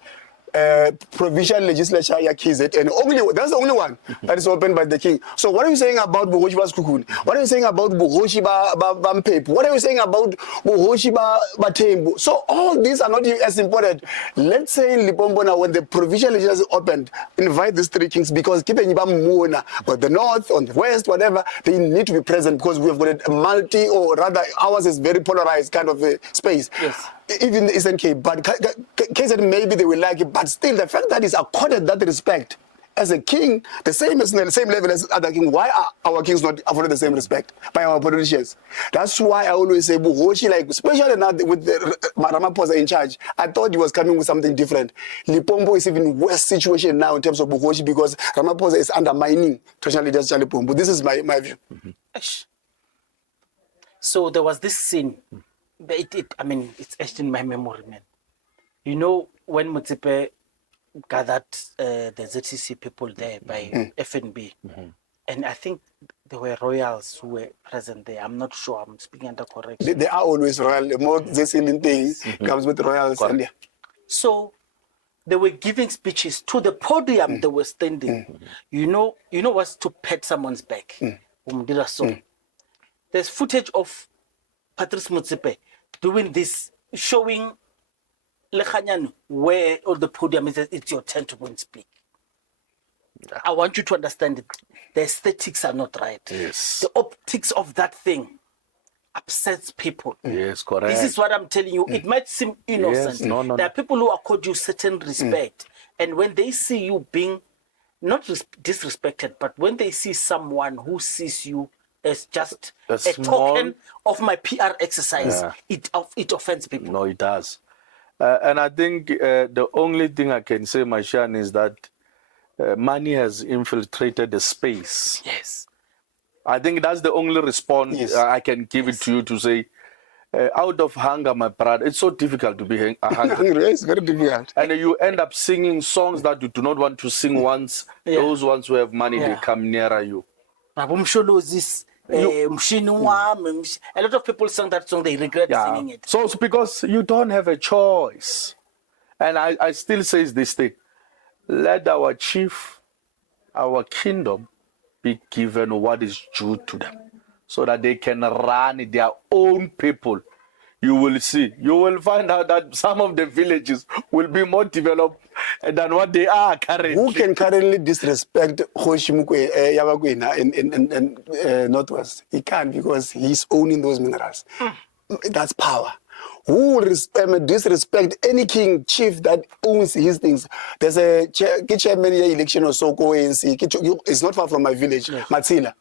provincial legislature ya KZN. That's the only one that is opened by the king. So what are you saying about Bohoshi Baskukuni? What are you saying about Bohoshi Bampepu? What are you saying about Bohoshi Abathembu? So all these are not as important. Let's say in Limpopo now, when the provincial legislature is opened, invite these three kings, because or the north, on the west, whatever, they need to be present, because we have got a multi, or rather ours is very polarized kind of a space. Yes. Even the Eastern Cape, but KZN maybe they will like it, but still the fact that is accorded that respect as a king, the same level as other king. Why are our kings not afforded the same respect by our politicians? That's why I always say Buhoshi, like especially now with the Ramaphosa in charge, I thought he was coming with something different. Limpopo is even worse situation now in terms of Buhoshi, because Ramaphosa is undermining traditional leaders in Limpopo. This is my view. So there was this scene. I mean, it's etched in my memory, man. You know, when Motsepe gathered the ZCC people there by FNB, and I think there were royals who were present there. I'm not sure. I'm speaking under correction. They are always royal. The more ZCC things comes with royals. And so they were giving speeches to the podium. They were standing. You know what's to pat someone's back. There's footage of Patrice Motsepe doing this, showing Lekhanyan where all the podium is. It's your turn to go and speak. I want you to understand it. The aesthetics are not right. Yes. The optics of that thing upsets people. Yes, correct. This is what I'm telling you. It might seem innocent. Yes, no. There are people who accord you certain respect, and when they see you being not disrespected, but when they see someone who sees you as just a token of my PR exercise, it offends people. No, it does. And I think the only thing I can say, Mashan, is that money has infiltrated the space. Yes. I think that's the only response I can give it to you, to say, out of hunger, my brother, it's so difficult to be hungry. It's very difficult. And you end up singing songs that you do not want to sing once. Those ones who have money, they come nearer you. A lot of people sing that song, they regret singing it. So it's because you don't have a choice. And I still say this thing. Let our chief, our kingdom, be given what is due to them, so that they can run their own people. You will see. You will find out that some of the villages will be more developed than what they are currently. Who can currently disrespect Hoshimukwe Yabakwena in Northwest? He can't, because he's owning those minerals. That's power. Who will disrespect any king, chief that owns his things? There's a chairman election or so, it's not far from my village, Matsila.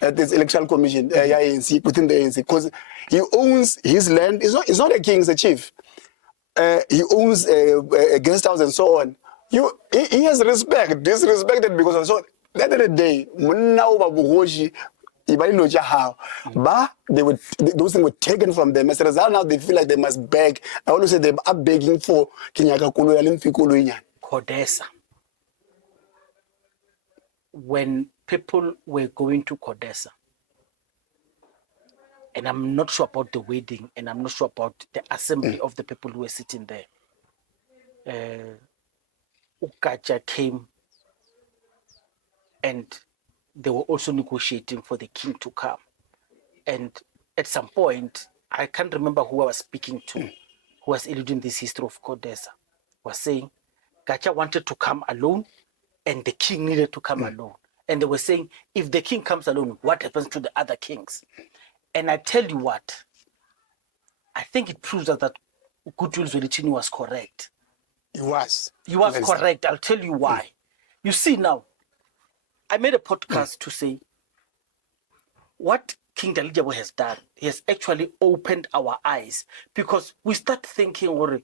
At this electoral commission, within the ANC, because he owns his land. It's not a king, it's a chief. He owns a guest house and so on. He has respect, disrespected because of so. At the end of the day, those things were taken from them. As a result, now they feel like they must beg. I always say they are begging for Kodesa. When people were going to Kodesa, and I'm not sure about the wedding, and I'm not sure about the assembly of the people who were sitting there, Ukaja came, and they were also negotiating for the king to come. And at some point, I can't remember who I was speaking to, who was alluding this history of Kodesa, was saying Gacha wanted to come alone and the king needed to come alone. And they were saying, if the king comes alone, what happens to the other kings? And I tell you what, I think it proves that Goodwill Zwelithini was correct. He was. He was correct. I'll tell you why. You see now, I made a podcast to say what King Dalijabo has done. He has actually opened our eyes, because we start thinking,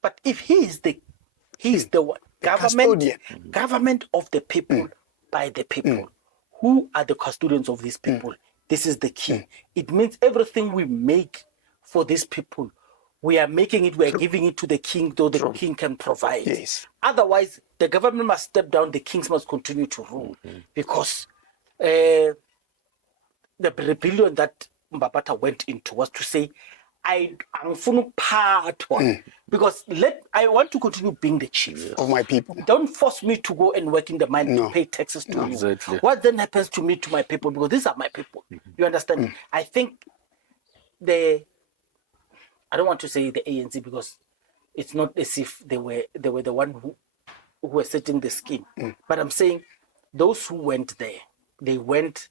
but if he is the one, government of the people, by the people, who are the custodians of these people? This is the key. It means everything we make for these people, we are making it, we are giving it to the king, though the king can provide. Yes. Otherwise, the government must step down, the kings must continue to rule. Because the rebellion that Mbapata went into was to say, I'm because I want to continue being the chief of my people. Don't force me to go and work in the mine No. to pay taxes to you. Exactly. What then happens to me, to my people? Because these are my people. You understand? I think I don't want to say the ANC because it's not as if they were the one who were setting the scheme. But I'm saying those who went there, they went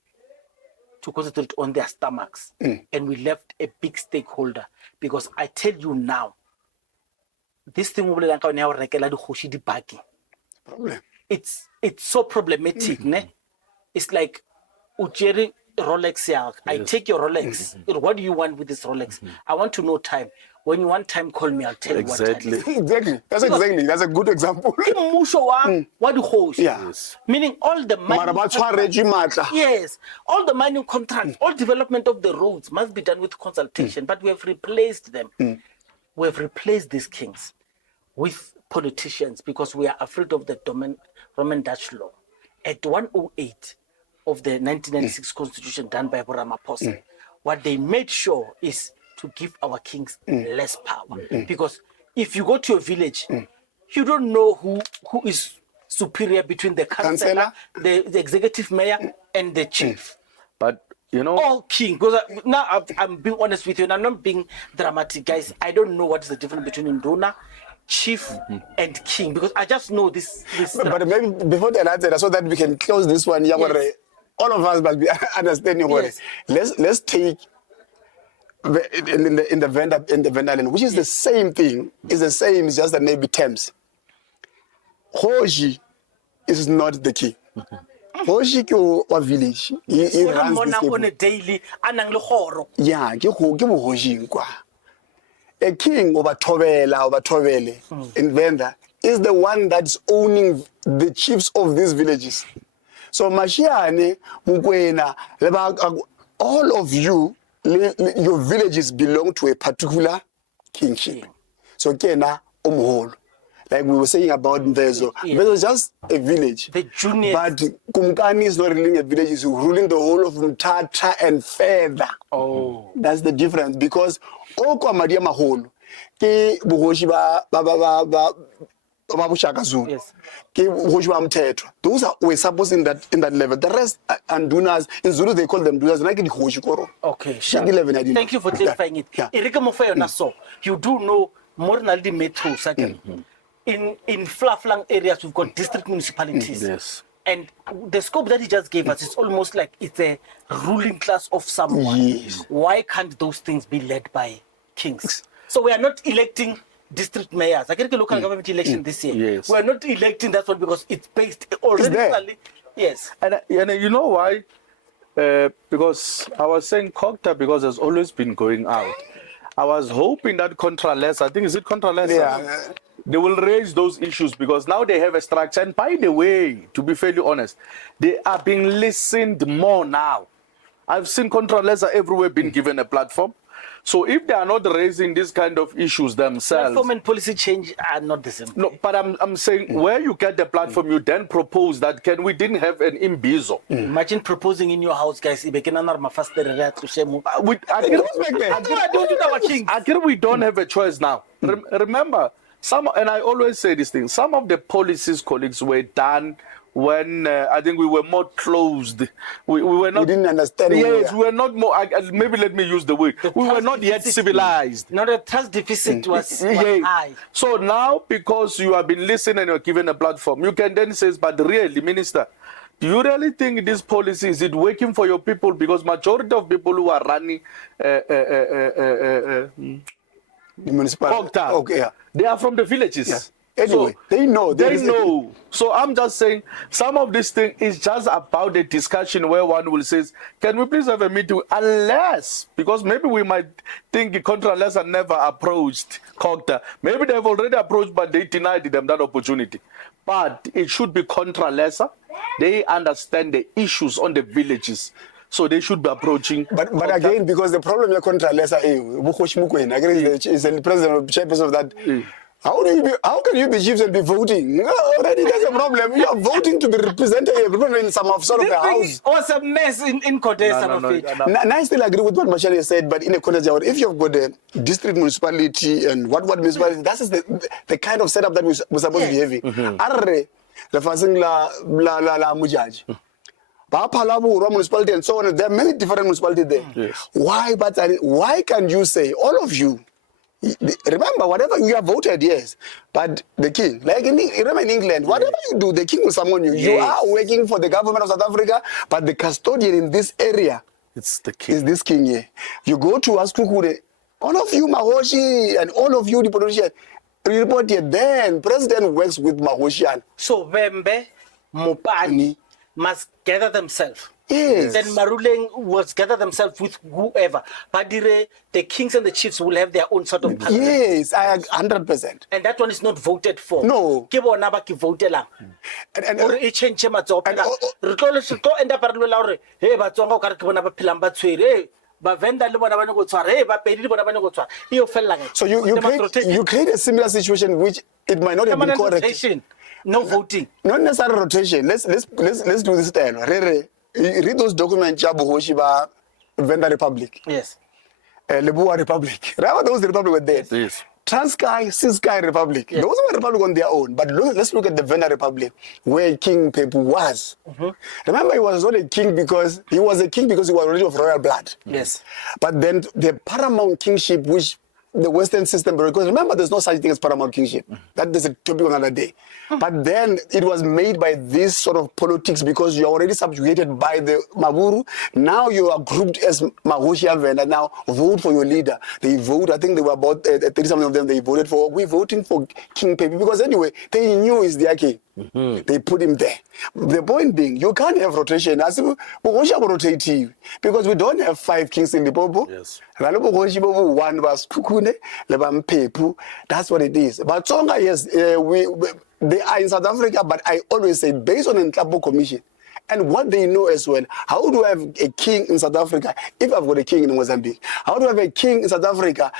to concentrate on their stomachs, and we left a big stakeholder. Because I tell you now, this thing it's so problematic. Ne? It's like Ujeri Rolex. I take your Rolex. What do you want with this Rolex? I want to know time. When you want time, call me. I'll tell you what time. Exactly. That's a good example. What do host? Yes. Meaning all the mining yes, all the mining contracts, all development of the roads must be done with consultation. But we have replaced them. We have replaced these kings with politicians because we are afraid of the Roman Dutch law. At 108 of the 1996 constitution done by Ramaphosa, what they made sure is to give our kings less power. Because if you go to a village, you don't know who is superior between the councillor, the executive mayor, and the chief. But you know, all king. Because now I'm being honest with you, and I'm not being dramatic, guys. I don't know what is the difference between Nduna, chief, and king, because I just know this. But maybe before the answer, so that we can close this one, yes. All of us must be understanding what. Yes. Let's take in the Vendalen, which is the same thing. It's the same. It's just the name terms. Hoji is not the king. Hoji ke wa village. He runs this on a daily. Yeah, ke Hoji kwa. A king over Tovele in Venda is the one that's owning the chiefs of these villages. So Mashiane, Mukwena, all of you, your villages belong to a particular kingship. So Kena Omhol. Like we were saying about Mvezo. Mvezo is just a village. The junior. But Kumkani is not ruling a village, he's ruling the whole of Mtata and further. Oh. That's the difference. Because Oko Madia Maholo, Ki Buhoshi Babushaka Zulu, Ki Buhoshi Mtetra. Those are supposed in that level. The rest and Dunas, in Zulu they call them Dunas, like in Hoshikoro. Okay, sure. Thank you for clarifying it. You do know more than the metro second. In far-flung areas, we've got district municipalities. Yes. And the scope that he just gave us is almost like it's a ruling class of someone. Yes. Why can't those things be led by kings? So we are not electing district mayors. I get a local government election this year. Yes. We are not electing that one because it's based already. Yes. And you know why? Because I was saying Cocta because it's always been going out. I was hoping that Contralesa, I think, is it Contralesa? Yeah. They will raise those issues because now they have a structure. And by the way, to be fairly honest, they are being listened more now. I've seen Contralesa everywhere being given a platform. So if they are not raising these kind of issues themselves... Platform and policy change are not the same. No, but I'm saying where you get the platform, you then propose that we didn't have an imbizo. Imagine proposing in your house, guys. We don't have a choice now. Remember, and I always say this thing, some of the policies, colleagues, were done when I think we were more closed. We were not... We didn't understand. Yes, we were not more... maybe let me use the word. We were not yet civilized. No, the trust deficit was high. So now, because you have been listening and you're given a platform, you can then say, but really, Minister, do you really think this policy, is it working for your people? Because majority of people who are running... the municipality. They are from the villages. Yeah. Anyway, so they know. They know. So I'm just saying, some of this thing is just about the discussion where one will say, can we please have a meeting? Unless, because maybe we might think Contralesa never approached Cocta. Maybe they've already approached, but they denied them that opportunity. But it should be Contralesa. They understand the issues on the villages. So they should be approaching. But again, because the problem with Contralesa is the president, chairperson of that. How can you be chiefs and be voting? No, already there's a problem. You are voting to be represented in some of sort of This a thing house. was a mess in Kodes, some of it. I still agree with what Mashani said, but in a context, if you've got a district municipality and what municipality, that is the kind of setup that we're supposed to be having. Arre, the fasting la mujaji. Bapalabu, municipality, and so on. There are many different municipalities there. Yes. Why can you say, all of you, remember, whatever you have voted, yes, but the king, like remember in England, whatever you do, the king will summon you. You are working for the government of South Africa, but the custodian in this area It's the king. is this king here. You go to Askukure, all of you Mahoshi and all of you the politicians, report here. Then president works with Mahoshian. So Vembe, Mupani must gather themselves. Yes. Then Maruleng was gather themselves with whoever. Badire, the kings and the chiefs will have their own sort of parliament. Yes, I 100%. And that one is not voted for. No. Ke bona ba ke votela. Or e change matsopa. Re tlo end up re la re he batsonga o ka re ke bona ba phelang ba tshwere. Ba venda le bona ba ne go tshwara. He ba pedi le bona ba ne go tshwara. E o fella ke. So you create a similar situation which it might not have been Permanent correct. rotation, no voting. Not necessarily rotation. Let's do this style. Read those documents. Jabu ba Venda Republic. Yes. Lebua Republic. Remember those republic were there. Yes. Transkai, Siskai Republic. Those were republic on their own. But let's look at the Venda Republic, where King Pepu was. Remember, he was not a king because he was already of royal blood. Yes. But then the paramount kingship, which the Western system, because remember, there's no such thing as paramount kingship. That is a topic on another day. But then it was made by this sort of politics because you're already subjugated by the Maburu. Now you are grouped as Mahoshia Venda. Now vote for your leader. They vote, I think they were about 30-something of them, they voted for, we're voting for King Pepe because anyway, they knew he's their king. They put him there. The point being, you can't have rotation. Rotative because we don't have 5 kings in the Popo. Yes. One was Kunene, Levan Pepu. That's what it is. But Tsonga, yes, they are in South Africa, but I always say based on the Nkapo Commission and what they know as well. How do I have a king in South Africa if I've got a king in Mozambique? How do I have a king in South Africa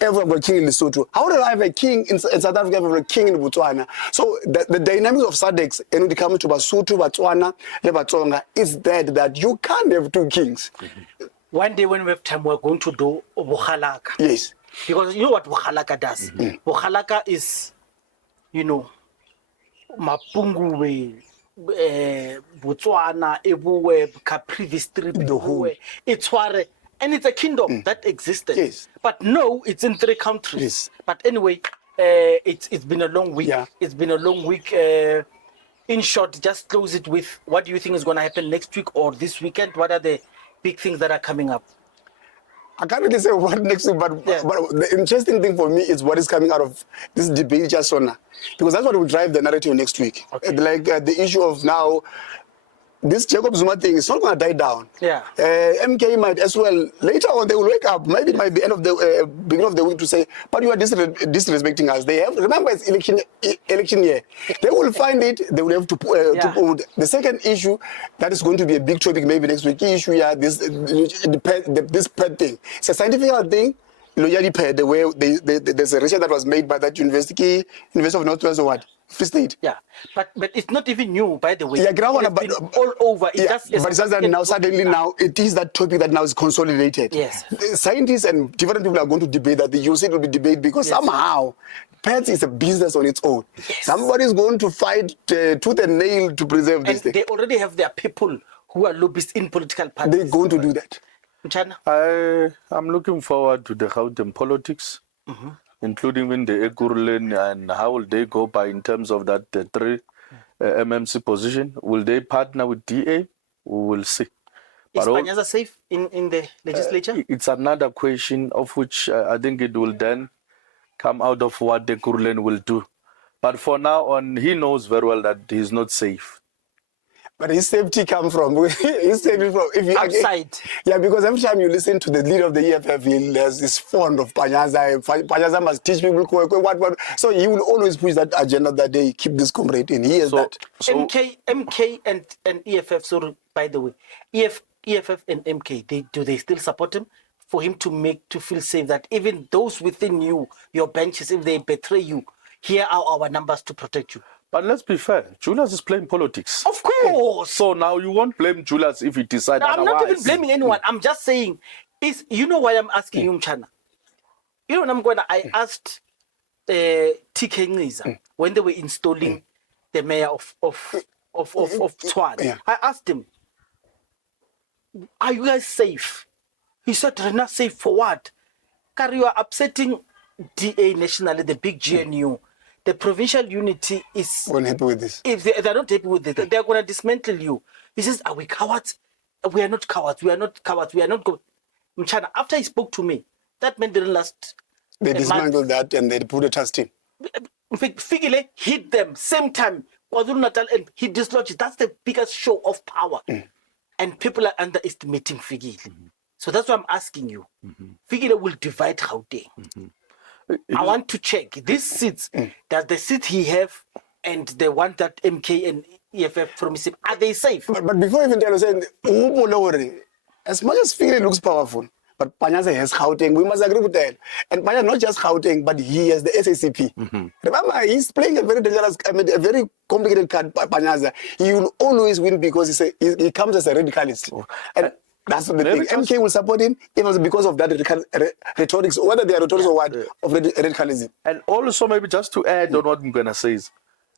if I've got a king in Lesotho? How do I have a king in South Africa if I've got a king in Botswana? So the dynamics of SADC, and when it comes to Basotho, Botswana, Lebatsonga, is that you can't have 2 kings. One day when we have time, we're going to do Bukhalaka. Yes. Because you know what Bukhalaka does? Bukhalaka is, Mapunguwe, Botswana, Ebuwe, Caprivi Strip, Itsware, and it's a kingdom that existed. Yes. But no, it's in 3 countries. Yes. But anyway, it's been a long week. Yeah. It's been a long week. In short, just close it with what do you think is going to happen next week or this weekend? What are the big things that are coming up? I can't really say what next week, but the interesting thing for me is what is coming out of this debate just now. Because that's what will drive the narrative next week. Okay. Like the issue of now, this Jacob Zuma thing is not going to die down. Yeah. MK might as well, later on they will wake up, maybe it might be end of the beginning of the week to say, but you are disrespecting us. They have, remember it's election year. They will find it, they will have to put. The second issue that is going to be a big topic maybe next week, issue this pet thing. It's a scientific thing. The way there's a research that was made by that University of Northwest or what? Free State. Yeah, but it's not even new, by the way. Yeah, it's been all over. It but it's just that now suddenly now it is that topic that now is consolidated. Yes. The scientists and different people are going to debate that. The UC will be debate because somehow pets is a business on its own. Yes. Somebody is going to fight tooth and nail to preserve this thing. They already have their people who are lobbyists in political parties. They're going to do that. China? I'm looking forward to the Gauteng politics, including in the Ekurhuleni, and how will they go by in terms of that the 3 MMC position? Will they partner with DA? We will see. Is Panyaza safe in the legislature? It's another question of which I think it will then come out of what the Ekurhuleni will do. But for now on, he knows very well that he's not safe. But his safety comes from his safety from if you outside. Yeah, because every time you listen to the leader of the EFF, he is fond of Panyaza. Panyaza must teach people what. So he will always push that agenda that they keep this comrade in. He has that. So MK and EFF. So by the way, EFF and MK, do they still support him? For him to feel safe that even those within your benches, if they betray you, here are our numbers to protect you. But let's be fair, Julius is playing politics. Of course. So now you won't blame Julius if he decides I'm otherwise. not even blaming anyone. I'm just saying, you know why I'm asking you, Mchana? You know what I asked TK Ngiza when they were installing the mayor of Tshwane. Yeah. I asked him, are you guys safe? He said, they're not safe for what? Because you are upsetting DA nationally, the big GNU. The provincial unity is... We're not happy with this. If they're not happy with it, they're going to dismantle you. He says, are we cowards? We are not cowards. We are not cowards. We are not good. Mchana, after he spoke to me, that man didn't last. They dismantled that and they put a trust team. Figile hit them same time. KwaZulu-Natal, and he dislodged it. That's the biggest show of power. And people are underestimating Figile. So that's why I'm asking you. Figile will divide Gauteng. I want to check these seats. Does the seat he have and the one that MK and EFF from him, are they safe? But before even tell us, as much as Figile looks powerful, but Panyaza has Gauteng, we must agree with that. And Panyaza not just Gauteng, but he has the SACP. Remember, he's playing a very dangerous, a very complicated card, Panyaza. He will always win because he comes as a radicalist. And that's the thing. MK will support him even because of that rhetoric, whether they are rhetorics or what, of radicalism. And also, maybe just to add on what Mgwena says,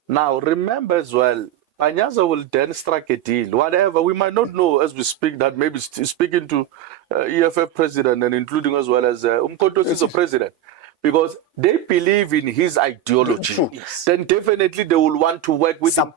now remember as well, Panyaza will then strike a deal. Whatever, we might not know as we speak that maybe speaking to EFF president and including as well as Umkhonto is a president. Because they believe in his ideology, then definitely they will want to work with him,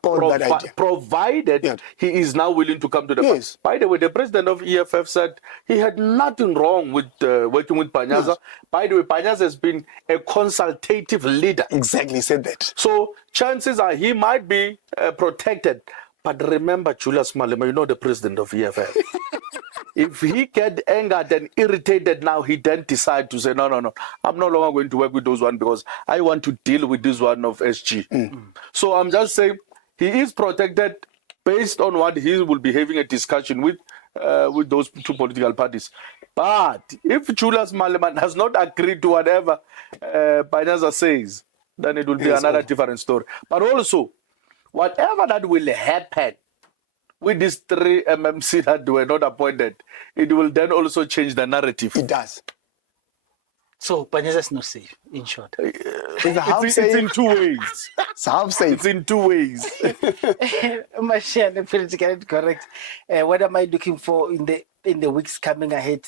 provided he is now willing to come to the party. By the way, the president of EFF said he had nothing wrong with working with Panyaza. By the way, Panyaza has been a consultative leader. Exactly, said that. So chances are he might be protected. But remember, Julius Malema, you know the president of EFF. If he get angered and irritated now, he then decide to say, no, I'm no longer going to work with those one because I want to deal with this one of SG. So I'm just saying he is protected based on what he will be having a discussion with those two political parties. But if Julius Malema has not agreed to whatever Panyaza says, then it will be another different story. But also, whatever that will happen with these 3 MMC that were not appointed, it will then also change the narrative. It does. So Panyaza is not safe, in short. It's in 2 ways. It's half safe. It's in 2 ways. Mashane, politically correct. What am I looking for in the weeks coming ahead?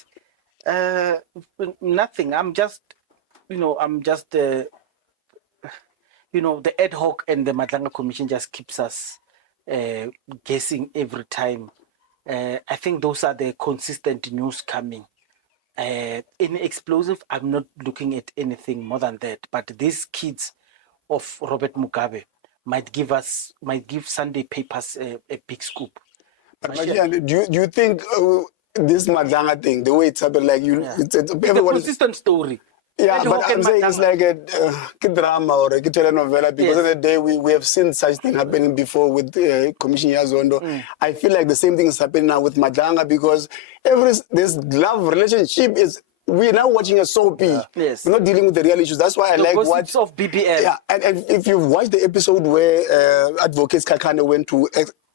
Nothing. I'm just, the ad hoc and the Mandla Commission just keeps us guessing every time. I think those are the consistent news coming. In explosive, I'm not looking at anything more than that. But these kids of Robert Mugabe might give Sunday papers a big scoop. But do you think this Mandla thing, the way it's happened, like it's a consistent story. Yeah, but I'm saying it's like a drama or a telenovela because of the day we have seen such thing happening before with Commissioner Zondo. I feel like the same thing is happening now with Mandla because this love relationship is, we're now watching a soapy. Yes. We're not dealing with the real issues. That's why I like what of BBM. Yeah, and if you've watched the episode where Advocate Kakane went to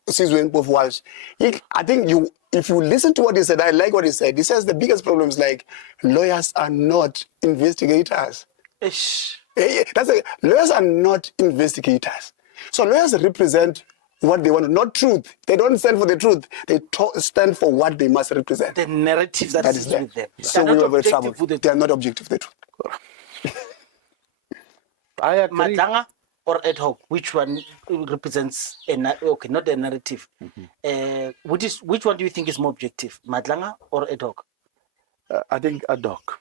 Sizwe of Walsh, I think if you listen to what he said, I like what he said. He says the biggest problem is like lawyers are not investigators. Lawyers are not investigators. So lawyers represent what they want, not truth. They don't stand for the truth. They stand for what they must represent. The narrative that is with them. So we were very troubled. They are not objective to the truth. I agree. Mandla or ad hoc, which one represents not a narrative? Which one do you think is more objective, Mandla or ad hoc? I think ad hoc.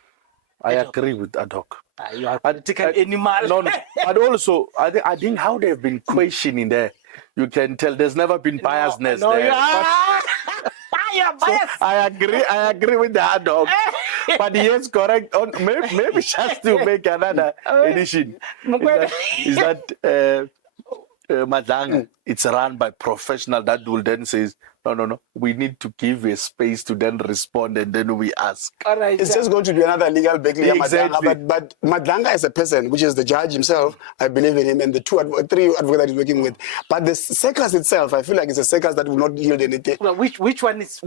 I agree with ad hoc. You are political animal. No, but also I think how they've been questioning there, you can tell there's never been biasness there. So I agree with the ad hoc. But yes, correct. Maybe just to make another edition is that Mandla, it's run by professional that will then say, no. We need to give a space to then respond and then we ask. All right. It's just going to be another legal battle. Exactly. But Mandla as a person, which is the judge himself, I believe in him, and the three advocates that he's working with. But the circus itself, I feel like it's a circus that will not yield anything. Well, which one is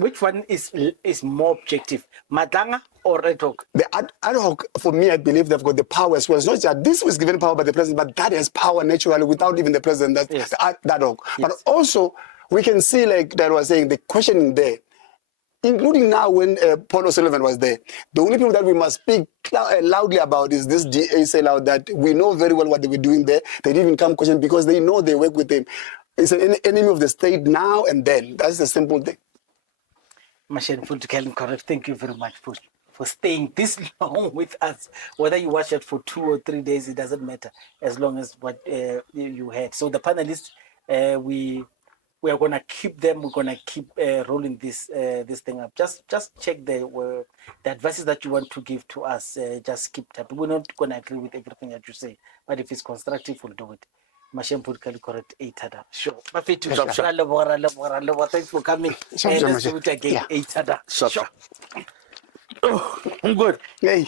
more objective, Mandla or ad hoc? The ad hoc, for me, I believe they've got the power as well. It's not just this was given power by the president, but that has power naturally without even the president. That's Yes. the ad hoc. Yes. But also, we can see, like that was saying, the questioning there, including now when Paul O'Sullivan was there. The only people that we must speak loudly about is this DA sellout that we know very well what they were doing there. They didn't even come question because they know they work with him. It's an enemy of the state now and then. That's the simple thing. Machine Political Incorrect, thank you very much for staying this long with us. Whether you watch it for 2 or 3 days, it doesn't matter, as long as what you had. So the panelists, we are gonna keep them. We're gonna keep rolling this thing up. Just check the advices that you want to give to us. Just keep tapping. We're not gonna agree with everything that you say, but if it's constructive, we'll do it. Machine Politically Correct, Eitada. Sure. Thanks for coming. Let's do it again. Eitada. Sure. Oh, I'm good. Hey.